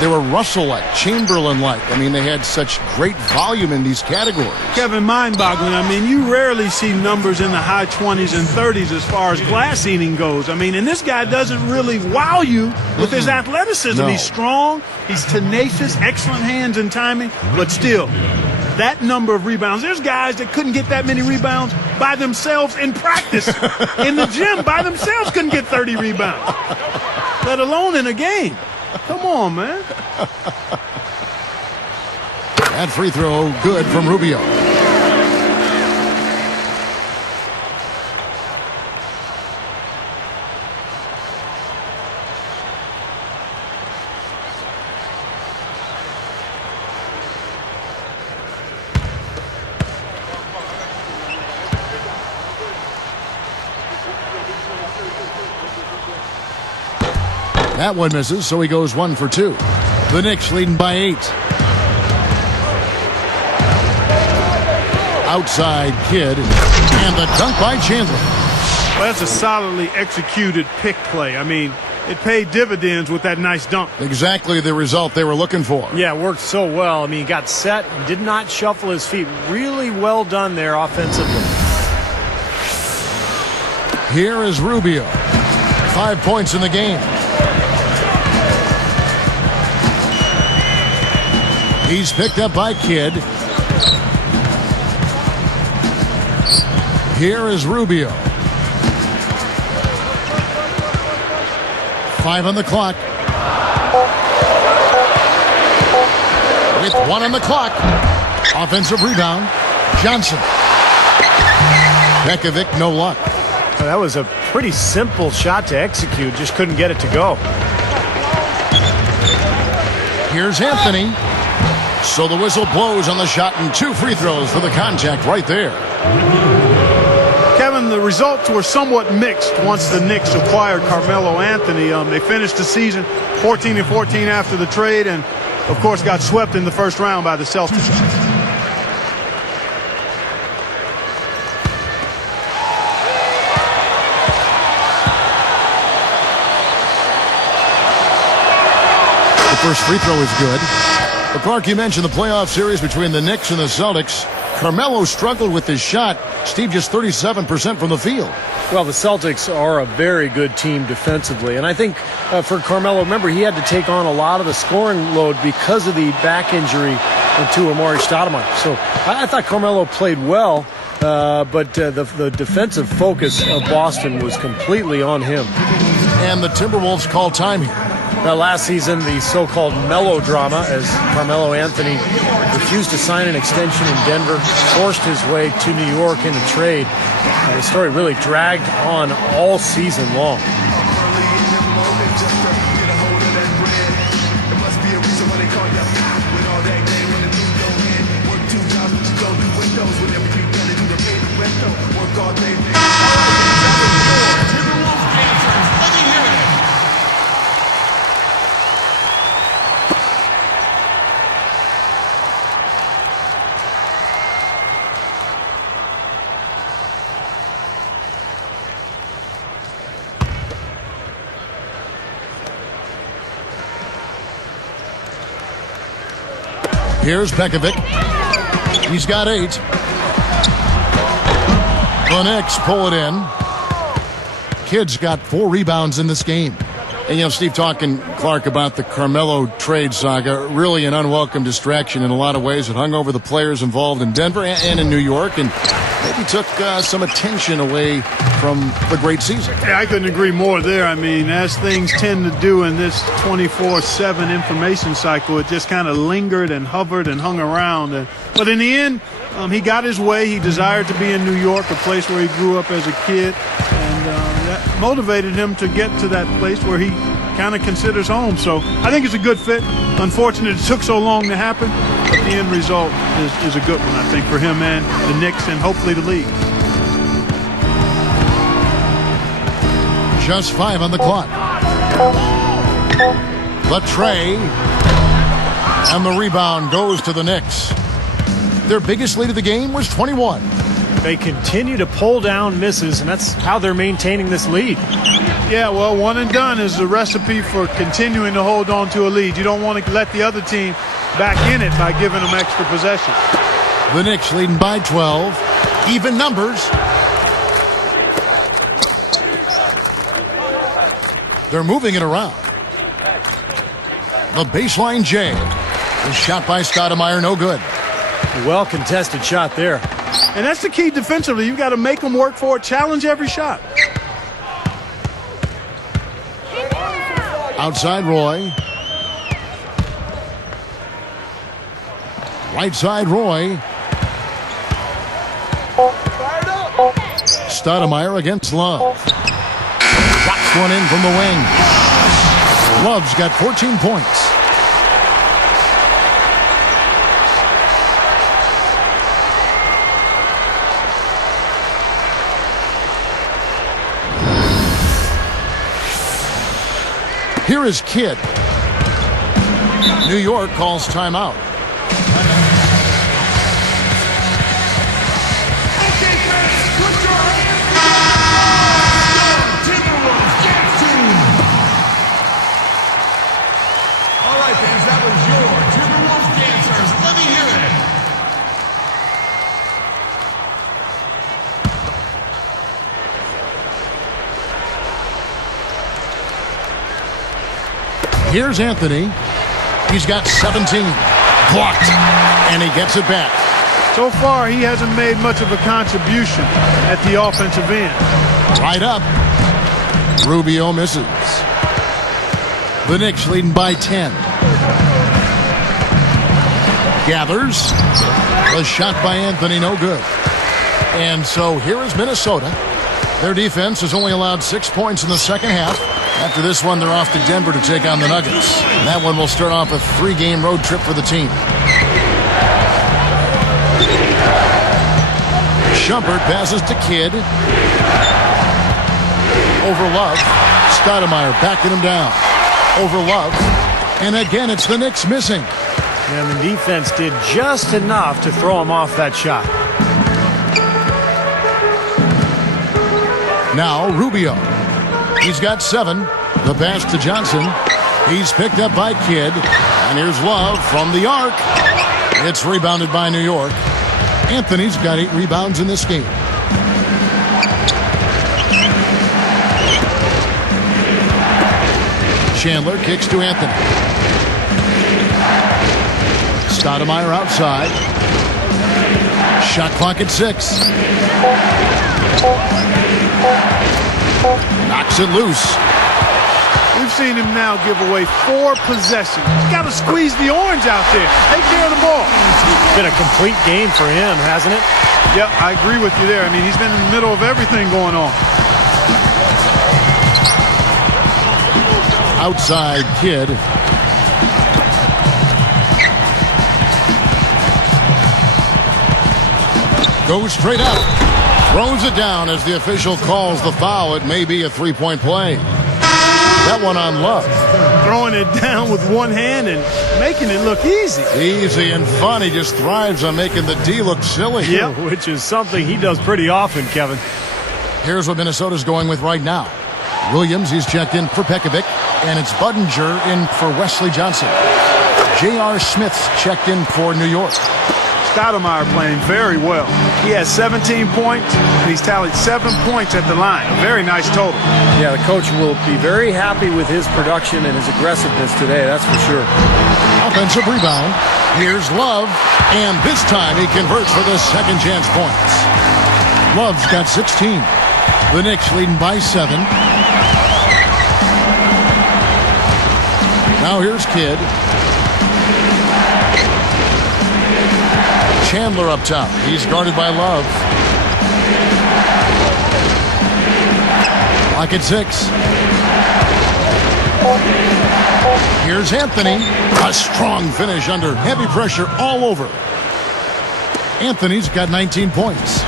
they were Russell-like, Chamberlain-like. I mean, they had such great volume in these categories. Kevin, mind-boggling. I mean, you rarely see numbers in the high 20s and 30s as far as glass eating goes. I mean, and this guy doesn't really wow you with his athleticism. No. He's strong, he's tenacious, excellent hands and timing, but still, that number of rebounds. There's guys that couldn't get that many rebounds by themselves in practice. In the gym, by themselves couldn't get 30 rebounds, let alone in a game. Come on, man. That free throw good from Rubio. That one misses, so he goes 1 for 2. The Knicks leading by 8. Outside Kidd, and the dunk by Chandler. Well, that's a solidly executed pick play. I mean, it paid dividends with that nice dunk. Exactly the result they were looking for. Yeah, it worked so well. I mean, he got set and did not shuffle his feet. Really well done there offensively. Here is Rubio. 5 points in the game. He's picked up by Kidd. Here is Rubio. 5 on the clock. With 1 on the clock. Offensive rebound. Johnson. Pekovic, no luck. That was a pretty simple shot to execute. Just couldn't get it to go. Here's Anthony. So the whistle blows on the shot and 2 free throws for the contact right there. Kevin, the results were somewhat mixed once the Knicks acquired Carmelo Anthony. They finished the season 14-14 after the trade and, of course, got swept in the first round by the Celtics. The first free throw is good. But Clark, you mentioned the playoff series between the Knicks and the Celtics. Carmelo struggled with his shot. Steve, just 37% from the field. Well, the Celtics are a very good team defensively. And I think for Carmelo, remember, he had to take on a lot of the scoring load because of the back injury to Amari Stoudemire. So I thought Carmelo played well, but the defensive focus of Boston was completely on him. And the Timberwolves call time here. Now, last season, the so-called melodrama, as Carmelo Anthony refused to sign an extension in Denver, forced his way to New York in a trade. The story really dragged on all season long. Here's Pekovic. He's got 8. The Knicks pull it in. Kidd's got 4 rebounds in this game. And, you know, Steve, talking, Clark, about the Carmelo trade saga, really an unwelcome distraction in a lot of ways. It hung over the players involved in Denver and in New York, and maybe took some attention away from the great season. Yeah, I couldn't agree more there. I mean, as things tend to do in this 24/7 information cycle, it just kind of lingered and hovered and hung around. But in the end, he got his way. He desired to be in New York, a place where he grew up as a kid, and that motivated him to get to that place where he kind of considers home. So I think it's a good fit. Unfortunate it took so long to happen, but the end result is a good one, I think, for him and the Knicks and hopefully the league. Just 5 on the clock. The tray. And the rebound goes to the Knicks. Their biggest lead of the game was 21. They continue to pull down misses, and that's how they're maintaining this lead. Yeah, well, one and done is the recipe for continuing to hold on to a lead. You don't want to let the other team back in it by giving them extra possession. The Knicks leading by 12. Even numbers. They're moving it around. The baseline J. The shot by Stoudemire, no good. Well contested shot there. And that's the key defensively. You've got to make them work for it, challenge every shot. Outside Roy. Right side Roy. Stoudemire against Love. Drops one in from the wing. Love's got 14 points. Here Here is Kidd. New York calls timeout. Okay, fans, put your hands together. Timberwolves dance team. All right, fans, that was your Timberwolves dancers. Let me hear it. Here's Anthony. He's got 17. Blocked. And he gets it back. So far, he hasn't made much of a contribution at the offensive end. Right up. Rubio misses. The Knicks leading by 10. Gathers. The shot by Anthony, no good. And so here is Minnesota. Their defense has only allowed 6 points in the second half. After this one, they're off to Denver to take on the Nuggets. And that one will start off a 3-game road trip for the team. Shumpert passes to Kidd. Over Love. Stoudemire backing him down. Over Love. And again, it's the Knicks missing. And the defense did just enough to throw him off that shot. Now Rubio. He's got 7. The pass to Johnson. He's picked up by Kidd. And here's Love from the arc. It's rebounded by New York. Anthony's got 8 rebounds in this game. Chandler kicks to Anthony. Stoudemire outside. Shot clock at 6. Knocks it loose. We've seen him now give away 4 possessions. He's got to squeeze the orange out there. Take care of the ball. It's been a complete game for him, hasn't it? Yep, I agree with you there. I mean, he's been in the middle of everything going on. Outside Kidd. Goes straight up. Throws it down as the official calls the foul. It may be a 3-point play. That one on Love. Throwing it down with one hand and making it look easy. Easy and fun. He just thrives on making the D look silly. Yeah, which is something he does pretty often, Kevin. Here's what Minnesota's going with right now. Williams, he's checked in for Pekovic. And it's Budinger in for Wesley Johnson. J.R. Smith's checked in for New York. Stoudemire playing very well. He has 17 points, and he's tallied 7 points at the line. A very nice total. Yeah, the coach will be very happy with his production and his aggressiveness today, that's for sure. Offensive rebound. Here's Love, and this time he converts for the second chance points. Love's got 16. The Knicks leading by 7. Now here's Kidd. Chandler up top. He's guarded by Love. Lock at 6. Here's Anthony. A strong finish under heavy pressure all over. Anthony's got 19 points.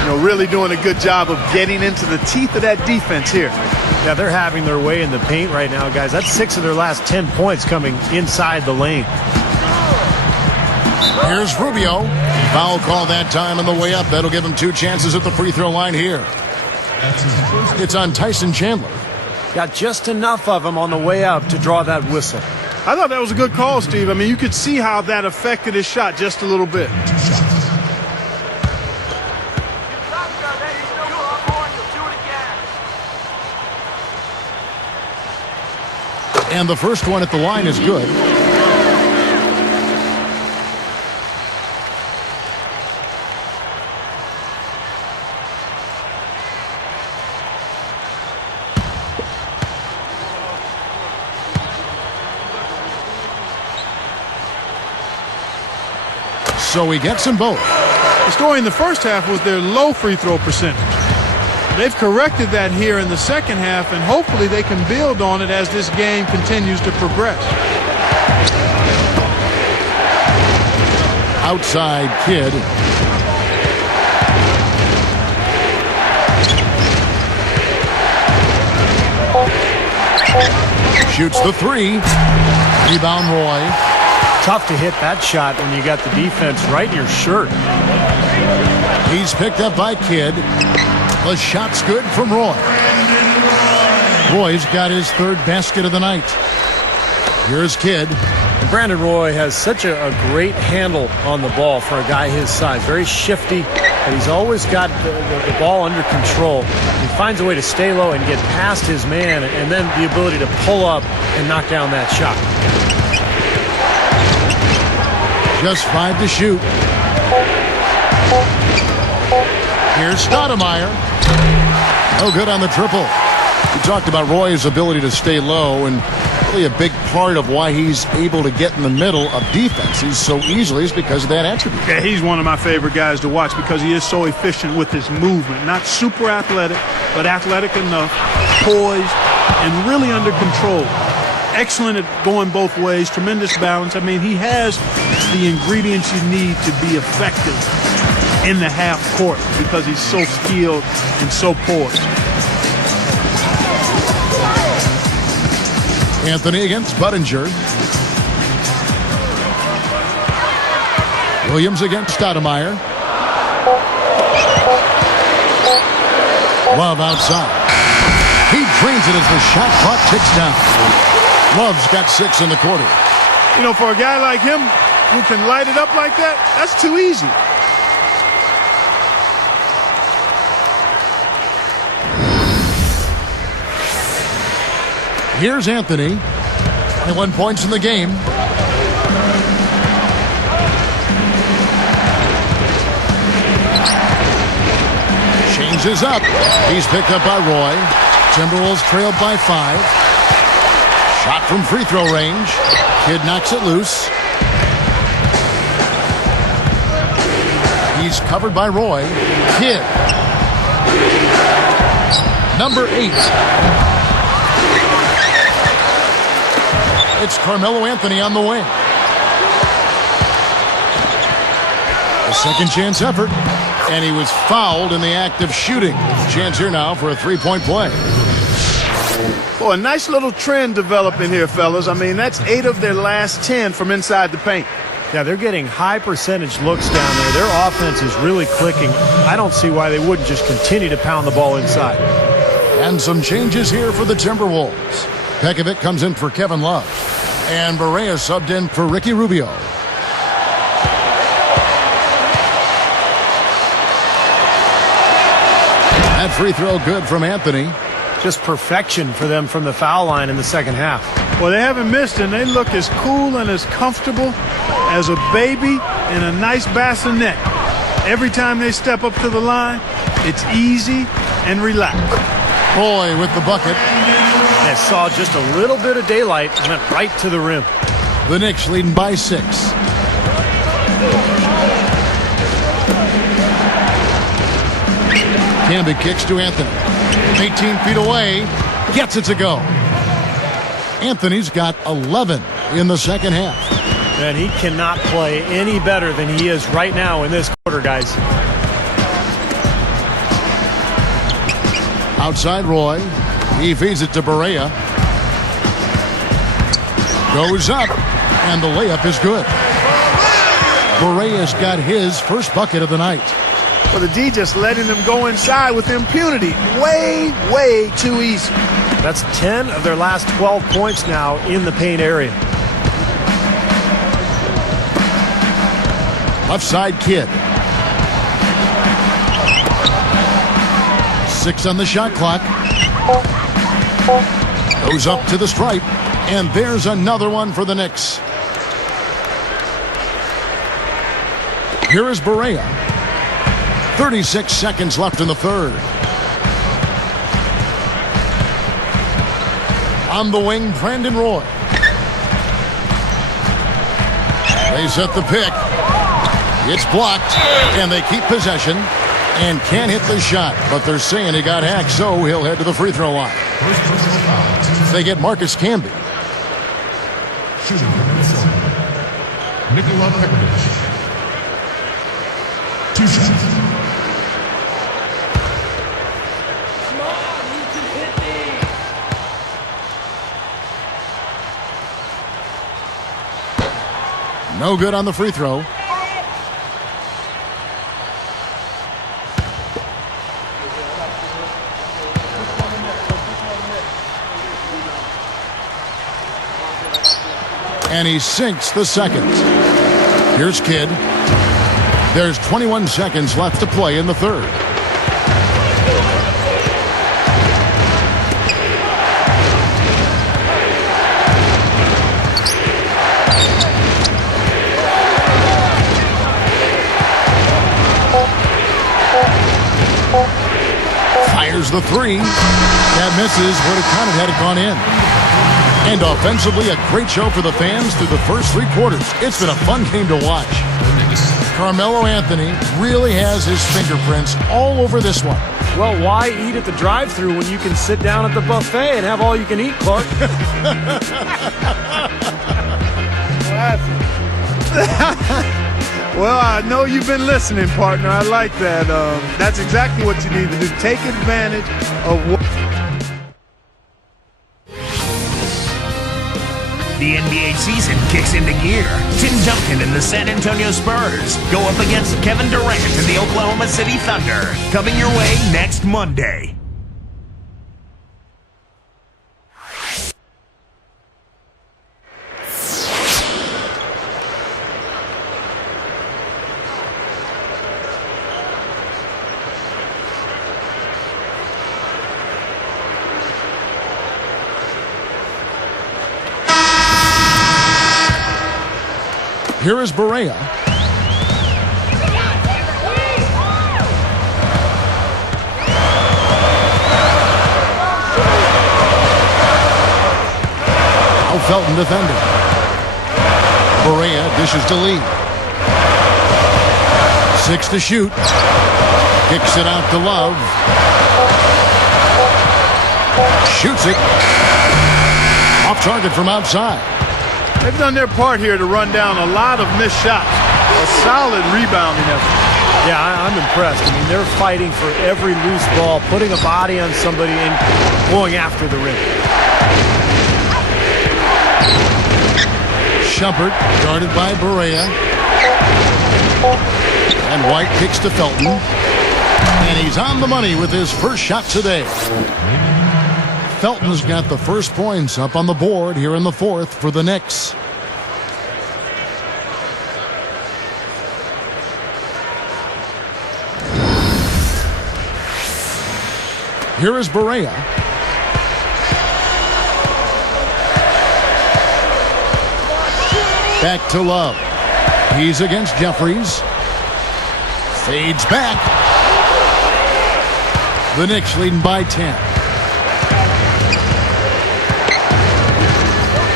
You know, really doing a good job of getting into the teeth of that defense here. Yeah, they're having their way in the paint right now, guys. That's 6 of their last 10 points coming inside the lane. Here's Rubio. Foul call that time on the way up. That'll give him 2 chances at the free throw line here. It's on Tyson Chandler. Got just enough of him on the way up to draw that whistle. I thought that was a good call, Steve. I mean, you could see how that affected his shot just a little bit. And the first one at the line is good. So he gets them both. The story in the first half was their low free throw percentage. They've corrected that here in the second half, and hopefully they can build on it as this game continues to progress. Outside Kidd. Shoots the three. Rebound Roy. Tough to hit that shot when you got the defense right in your shirt. He's picked up by Kidd. The shot's good from Roy. Roy's got his third basket of the night. Here's Kidd. Brandon Roy has such a great handle on the ball for a guy his size. Very shifty, but he's always got the ball under control. He finds a way to stay low and get past his man, and then the ability to pull up and knock down that shot. Just 5 to shoot. Here's Stoudemire. No good on the triple. We talked about Roy's ability to stay low, and really a big part of why he's able to get in the middle of defenses so easily is because of that attribute. Yeah, he's one of my favorite guys to watch because he is so efficient with his movement. Not super athletic, but athletic enough, poised, and really under control. Excellent at going both ways, tremendous balance. I mean, he has the ingredients you need to be effective in the half court because he's so skilled and so poised. Anthony against Budinger. Williams against Stoudemire. Love outside. He drains it as the shot clock ticks down. Love's got 6 in the quarter. You know, for a guy like him who can light it up like that, that's too easy. Here's Anthony. 21 points in the game. Changes up. He's picked up by Roy. Timberwolves trailed by 5. Shot from free throw range. Kidd knocks it loose. He's covered by Roy. Kidd. Number 8. It's Carmelo Anthony on the wing. A second chance effort, and he was fouled in the act of shooting. Chance here now for a three-point play. Well, a nice little trend developing here, fellas. I mean, that's 8 of their last 10 from inside the paint. Yeah, they're getting high percentage looks down there. Their offense is really clicking. I don't see why they wouldn't just continue to pound the ball inside. And some changes here for the Timberwolves. Pekovic comes in for Kevin Love. And Barea subbed in for Ricky Rubio. That free throw good from Anthony. Just perfection for them from the foul line in the second half. Well, they haven't missed, and they look as cool and as comfortable as a baby in a nice bassinet. Every time they step up to the line, it's easy and relaxed. Roy with the bucket. They saw just a little bit of daylight and went right to the rim. The Knicks leading by 6. Camby kicks to Anthony. 18 feet away. Gets it to go. Anthony's got 11 in the second half. And he cannot play any better than he is right now in this quarter, guys. Outside Roy. He feeds it to Barea. Goes up. And the layup is good. Barea's got his first bucket of the night. Well, the D just letting them go inside with impunity. Way, way too easy. That's 10 of their last 12 points now in the paint area. Left side Kidd. 6 on the shot clock. Goes up to the stripe. And there's another one for the Knicks. Here is Barea. 36 seconds left in the third. On the wing, Brandon Roy. They set the pick. It's blocked, and they keep possession and can't hit the shot. But they're saying he got hacked, so he'll head to the free throw line. They get Marcus Camby. Shooting for Minnesota, Nikola Pekovic. 2 shots. No good on the free throw. And he sinks the second. Here's Kidd. There's 21 seconds left to play in the third. Fires the three. That misses. Would have counted had it gone in. And offensively, a great show for the fans through the first 3 quarters. It's been a fun game to watch. Carmelo Anthony really has his fingerprints all over this one. Well, why eat at the drive-thru when you can sit down at the buffet and have all you can eat, Clark? Well, I know you've been listening, partner. I like that. That's exactly what you need to do. Take advantage of what... The NBA season kicks into gear. Tim Duncan and the San Antonio Spurs go up against Kevin Durant and the Oklahoma City Thunder. Coming your way next Monday. Here is Barea. Now Felton defending. Barea dishes to Lee. 6 to shoot. Kicks it out to Love. Shoots it. Off target from outside. They've done their part here to run down a lot of missed shots. A solid rebounding effort. Yeah, I'm impressed. I mean, they're fighting for every loose ball, putting a body on somebody and going after the rim. Shumpert guarded by Barea. And White kicks to Felton. And he's on the money with his first shot today. Felton's got the first points up on the board here in the fourth for the Knicks. Here is Barea. Back to Love. He's against Jeffries. Fades back. The Knicks leading by 10.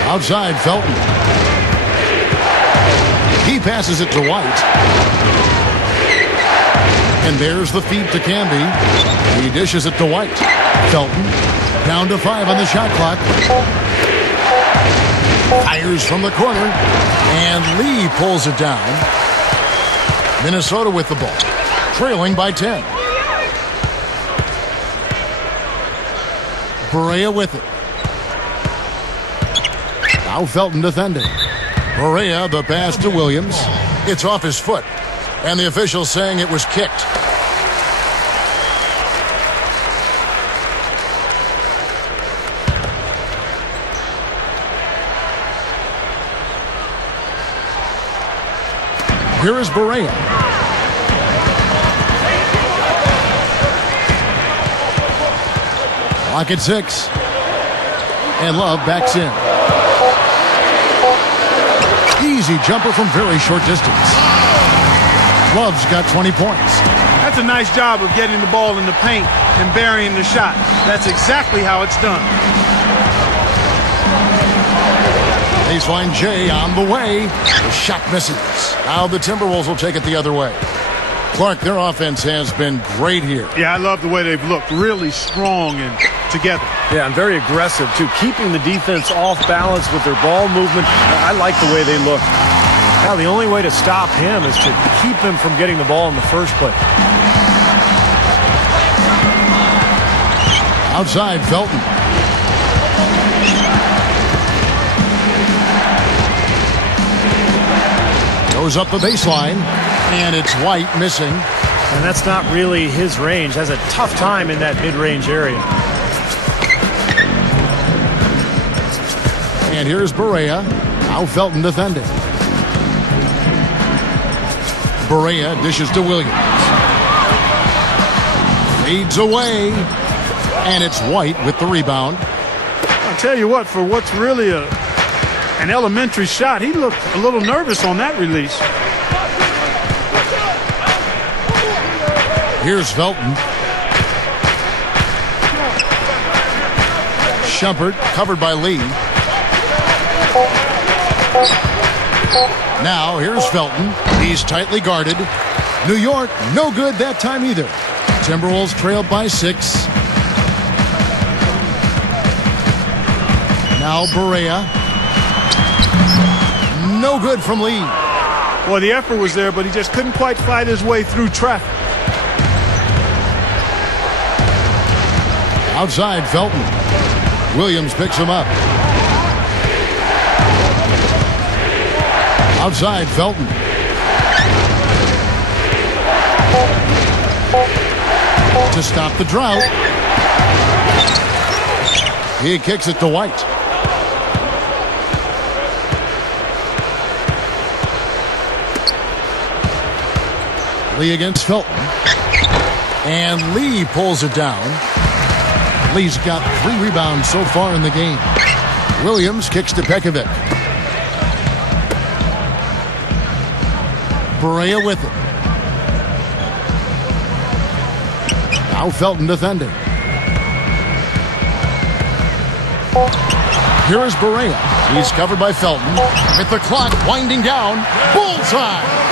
Outside, Felton. He passes it to White. And there's the feed to Camby. He dishes it to White. Felton down to 5 on the shot clock. Fires from the corner. And Lee pulls it down. Minnesota with the ball. Trailing by 10. Barea with it. Now Felton defending. Barea, the pass to Williams. It's off his foot. And the official saying it was kicked. Here is Barea. Clock at 6. And Love backs in. Easy jumper from very short distance. Love's got 20 points. That's a nice job of getting the ball in the paint and burying the shot. That's exactly how it's done. Baseline J on the way. The shot misses. Now the Timberwolves will take it the other way. Clark, their offense has been great here. Yeah, I love the way they've looked. Really strong and together. Yeah, and very aggressive, too. Keeping the defense off balance with their ball movement. I like the way they look. Now, the only way to stop him is to keep him from getting the ball in the first place. Outside, Felton. Goes up the baseline, and it's White missing. And that's not really his range. Has a tough time in that mid-range area. And here's Barea. Now Felton defending. Barea dishes to Williams. Fades away. And it's White with the rebound. I'll tell you what, for what's really an elementary shot, he looked a little nervous on that release. Here's Felton. Shumpert covered by Lee. Now here's Felton. He's tightly guarded. New York, no good that time either. Timberwolves trailed by 6. Now Barea. No good from Lee. Well, the effort was there, but he just couldn't quite fight his way through traffic. Outside, Felton. Williams picks him up. Outside, Felton. To stop the drought. He kicks it to White. Lee against Felton. And Lee pulls it down. Lee's got 3 rebounds so far in the game. Williams kicks to Pekovic. Barea with it. Now Felton defending. Here is Barea. He's covered by Felton. With the clock winding down. Bullseye!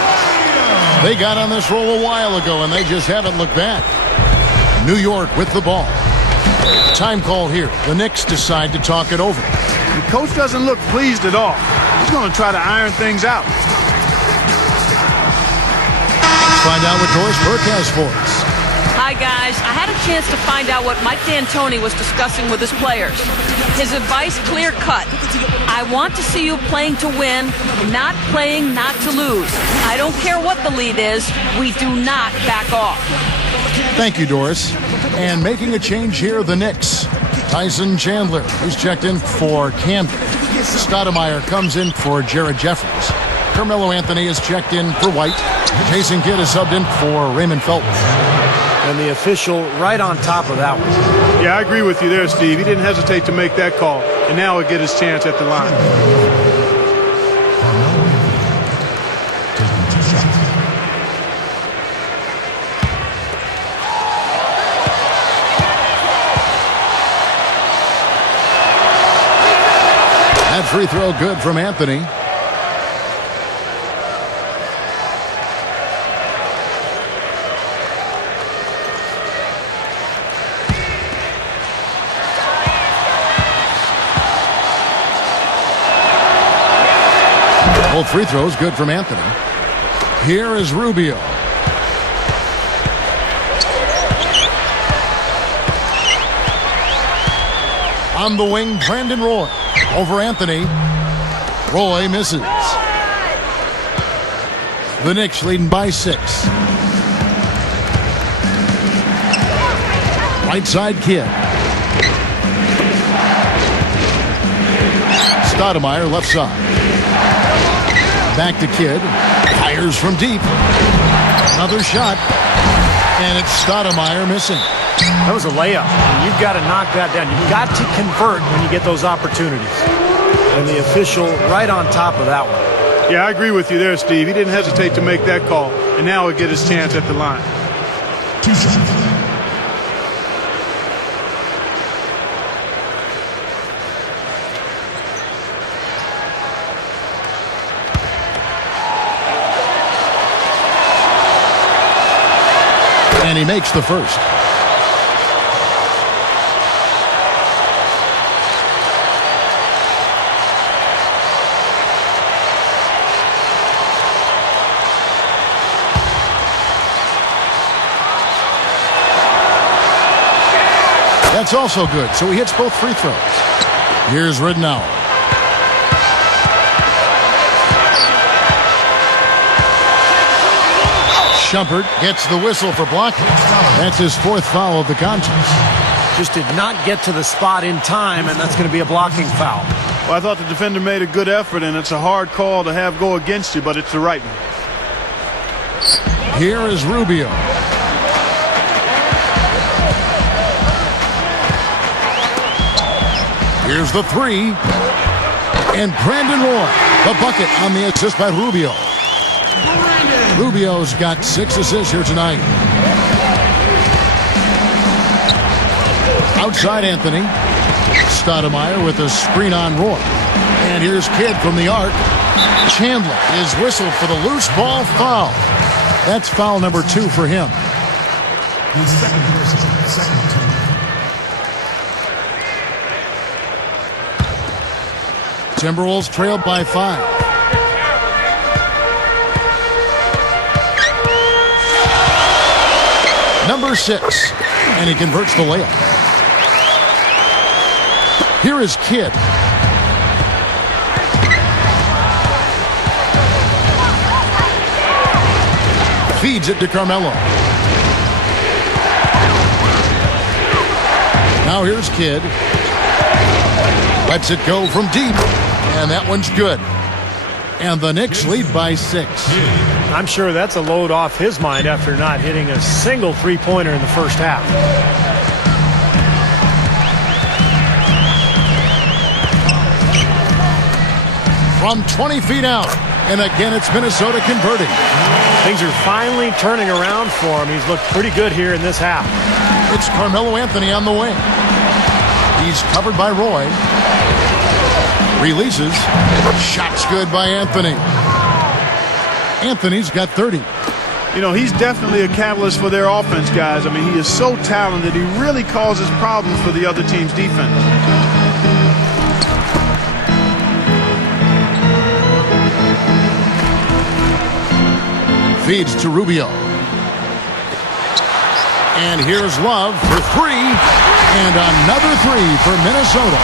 They got on this roll a while ago, and they just haven't looked back. New York with the ball. Time call here. The Knicks decide to talk it over. The coach doesn't look pleased at all. He's going to try to iron things out. Let's find out what Doris Burke has for us. Hi, guys. I had a chance to find out what Mike D'Antoni was discussing with his players. His advice, clear-cut. I want to see you playing to win, not playing not to lose. I don't care what the lead is. We do not back off. Thank you, Doris. And making a change here, the Knicks. Tyson Chandler is checked in for Camden. Stoudemire comes in for Jared Jeffries. Carmelo Anthony is checked in for White. Jason Kidd is subbed in for Raymond Felton. And the official right on top of that one. Yeah, I agree with you there, Steve. He didn't hesitate to make that call, and now he'll get his chance at the line. That free throw good from Anthony. Both free throws good from Anthony. Here is Rubio. On the wing, Brandon Roy. Over Anthony. Roy misses. The Knicks leading by 6. Right side, Kidd. Stoudemire left side. Back to Kidd. Fires from deep. Another shot. And it's Stoudemire missing. That was a layup. You've got to knock that down. You've got to convert when you get those opportunities. And the official right on top of that one. Yeah, I agree with you there, Steve. He didn't hesitate to make that call, and now he'll get his chance at the line. 2 shots. And he makes the first. That's also good, so he hits both free throws. Here's Ridnour. Shumpert gets the whistle for blocking. That's his 4th foul of the contest. Just did not get to the spot in time, and that's going to be a blocking foul. Well, I thought the defender made a good effort, and it's a hard call to have go against you, but it's the right one. Here is Rubio. Here's the 3. And Brandon Roy, the bucket on the assist by Rubio. Rubio's got 6 assists here tonight. Outside Anthony. Stoudemire with a screen on Roy. And here's Kidd from the arc. Chandler is whistled for the loose ball foul. That's foul number 2 for him. The second person, second team. Timberwolves trail by 5. Number 6. And he converts the layup. Here is Kidd. Feeds it to Carmelo. Now here's Kidd. Lets it go from deep. And that one's good. And the Knicks lead by 6. I'm sure that's a load off his mind after not hitting a single three-pointer in the first half. From 20 feet out. And again, it's Minnesota converting. Things are finally turning around for him. He's looked pretty good here in this half. It's Carmelo Anthony on the wing. He's covered by Roy. Releases. Shot's good by Anthony. Anthony's got 30. You know, he's definitely a catalyst for their offense, guys. I mean, he is so talented. He really causes problems for the other team's defense. Feeds to Rubio. And here's Love for 3. And another 3 for Minnesota.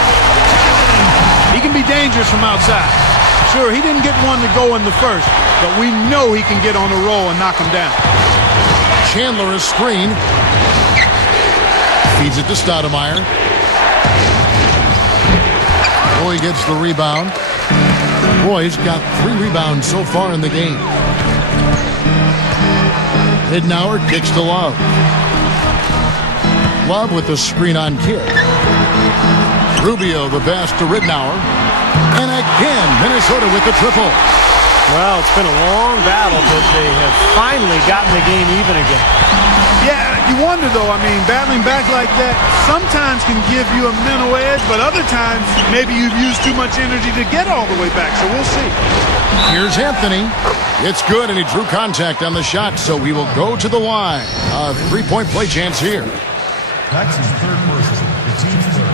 He can be dangerous from outside. Sure, he didn't get one to go in the first, but we know he can get on a roll and knock him down. Chandler is screen. Feeds it to Stoudemire. Roy gets the rebound. Roy's got 3 rebounds so far in the game. Ridnour kicks to Love. Love with the screen on Kidd. Rubio the pass to Ridnour. And again, Minnesota with the triple. Well, it's been a long battle, but they have finally gotten the game even again. Yeah, you wonder, though, I mean, battling back like that sometimes can give you a mental edge, but other times maybe you've used too much energy to get all the way back, so we'll see. Here's Anthony. It's good, and he drew contact on the shot, so he will go to the line. A 3-point play chance here. That's his third person, the team's third.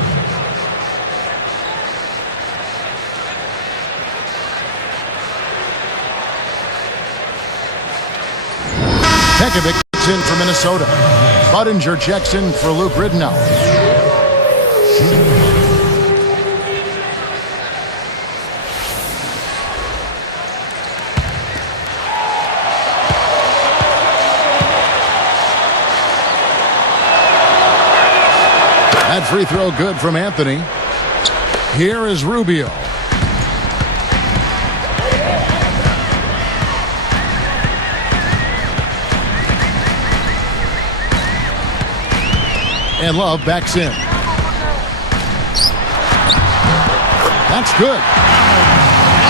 Pekovic checks in for Minnesota. Budinger checks in for Luke Ridnour. That free throw good from Anthony. Here is Rubio. And Love backs in. That's good.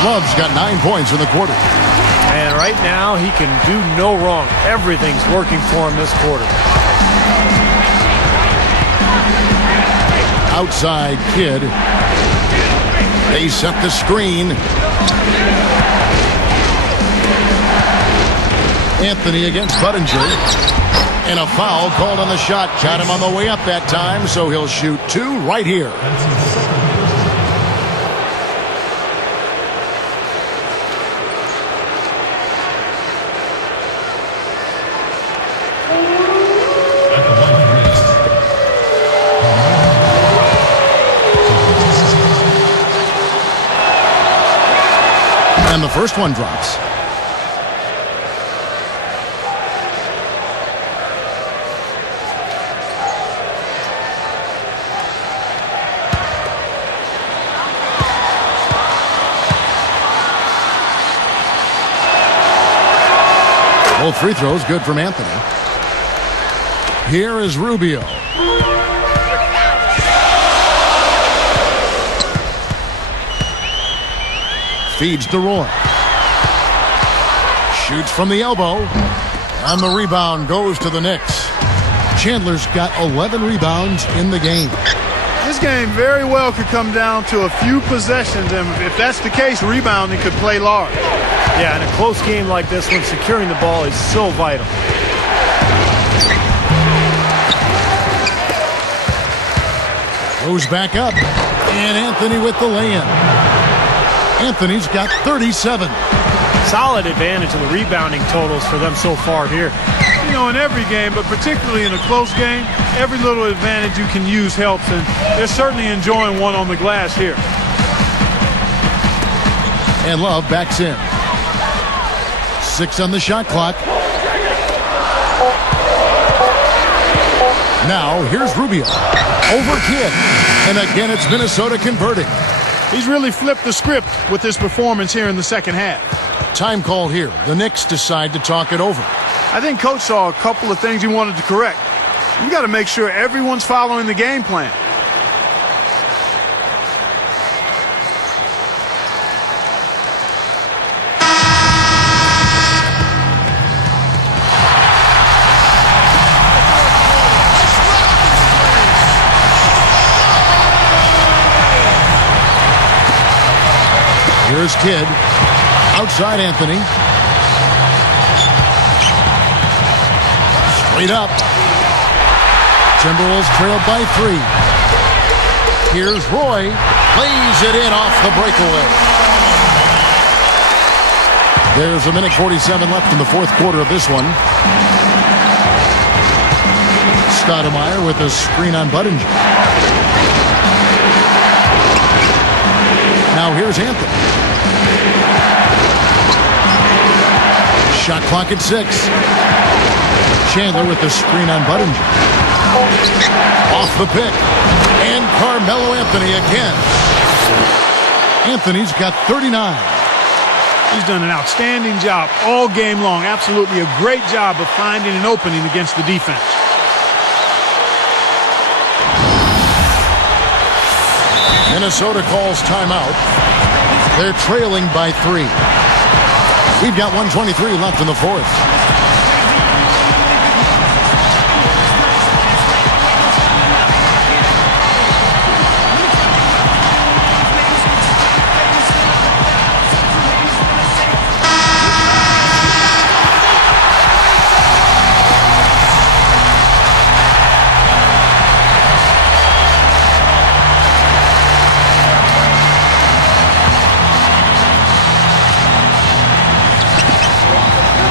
Love's got 9 points in the quarter. And right now, he can do no wrong. Everything's working for him this quarter. Outside Kidd. They set the screen. Anthony against Budinger. And a foul called on the shot. Got him on the way up that time, so he'll shoot 2 right here. And the first one drops. Both free throws good from Anthony. Here is Rubio. Feeds to Roy. Shoots from the elbow. And the rebound goes to the Knicks. Chandler's got 11 rebounds in the game. This game very well could come down to a few possessions, and if that's the case, rebounding could play large. Yeah, in a close game like this one, securing the ball is so vital. Goes back up. And Anthony with the lay-in. Anthony's got 37. Solid advantage in the rebounding totals for them so far here. You know, in every game, but particularly in a close game, every little advantage you can use helps, and they're certainly enjoying one on the glass here. And Love backs in. 6 on the shot clock. Now, here's Rubio. Over Kidd. And again, it's Minnesota converting. He's really flipped the script with his performance here in the second half. Time call here. The Knicks decide to talk it over. I think Coach saw a couple of things he wanted to correct. You got to make sure everyone's following the game plan. Here's Kidd. Outside Anthony. Straight up. Timberwolves trailed by 3. Here's Roy. Lays it in off the breakaway. There's 1:47 left in the fourth quarter of this one. Stoudemire with a screen on Budinger. Now here's Anthony. Shot clock at 6. Chandler with the screen on Budinger. Off the pick. And Carmelo Anthony again. Anthony's got 39. He's done an outstanding job all game long. Absolutely a great job of finding an opening against the defense. Minnesota calls timeout. They're trailing by 3. We've got 1:23 left in the fourth.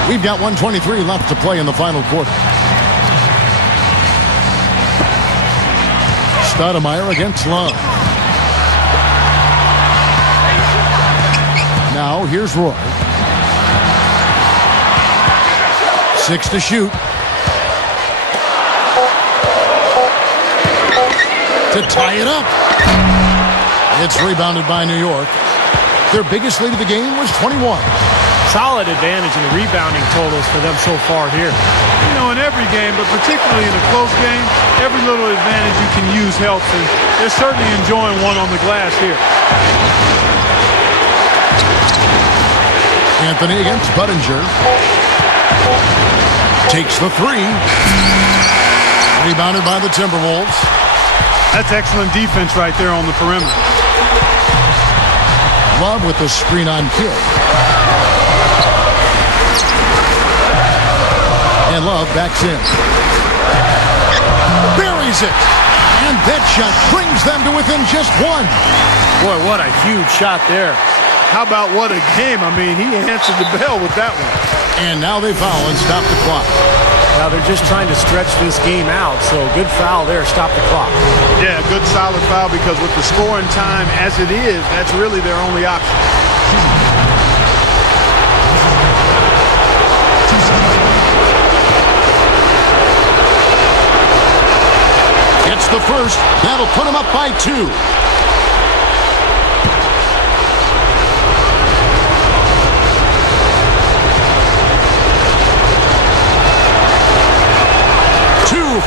We've got 1:23 left to play in the final quarter. Stoudemire against Love. Now here's Roy. 6 to shoot. To tie it up. It's rebounded by New York. Their biggest lead of the game was 21. Solid advantage in the rebounding totals for them so far here. You know, in every game, but particularly in a close game, every little advantage you can use helps, and they're certainly enjoying one on the glass here. Anthony against Budinger. Takes the 3. Rebounded by the Timberwolves. That's excellent defense right there on the perimeter. Love with the screen on Kidd. And Love backs in. Buries it. And that shot brings them to within just 1. Boy, what a huge shot there. How about what a game? I mean, he answered the bell with that one. And now they foul and stop the clock. Now they're just trying to stretch this game out, so good foul there, stop the clock. Yeah, good solid foul, because with the scoring time as it is, that's really their only option. It's the first. That'll put him up by 2.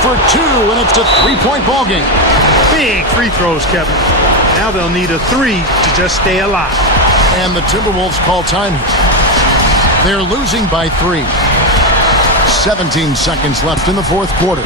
for 2, and it's a 3-point ball game. Big free throws, Kevin. Now they'll need a 3 to just stay alive. And the Timberwolves call time. They're losing by 3. 17 seconds left in the fourth quarter.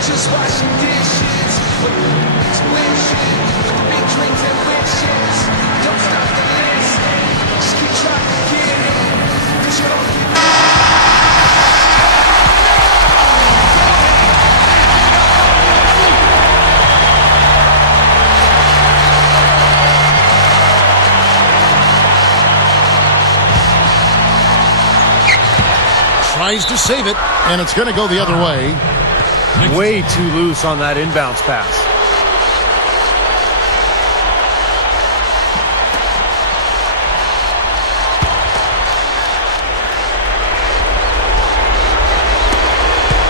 Just washing dishes, big dreams and wishes. Don't stop the list, just keep trying to get it. 'Cause you don't get Tries to save it, and it's going to go the other way. Way too loose on that inbounds pass.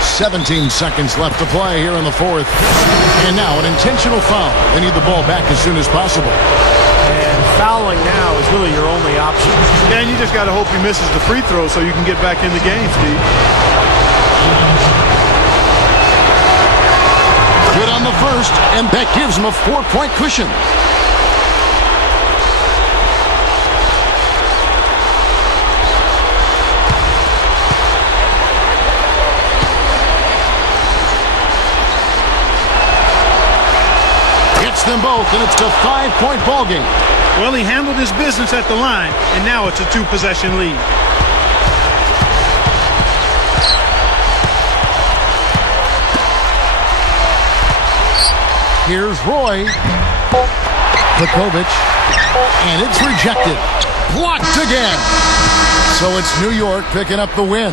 "17 seconds left to play here in the fourth. And now an intentional foul. They need the ball back as soon as possible. And fouling now is really your only option. And you just got to hope he misses the free throw so you can get back in the game, Steve. Good on the first, and that gives him a 4-point cushion. Hits them both, and it's a 5-point ball game. Well, he handled his business at the line, and now it's a 2-possession lead. Here's Roy. Vukovic. And it's rejected. Blocked again. So it's New York picking up the win.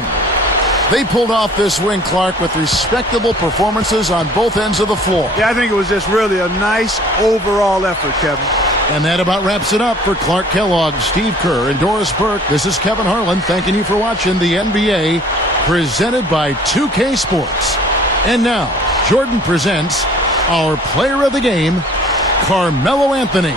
They pulled off this win, Clark, with respectable performances on both ends of the floor. Yeah, I think it was just really a nice overall effort, Kevin. And that about wraps it up for Clark Kellogg, Steve Kerr, and Doris Burke. This is Kevin Harlan thanking you for watching the NBA presented by 2K Sports. And now, Jordan presents our player of the game, Carmelo Anthony.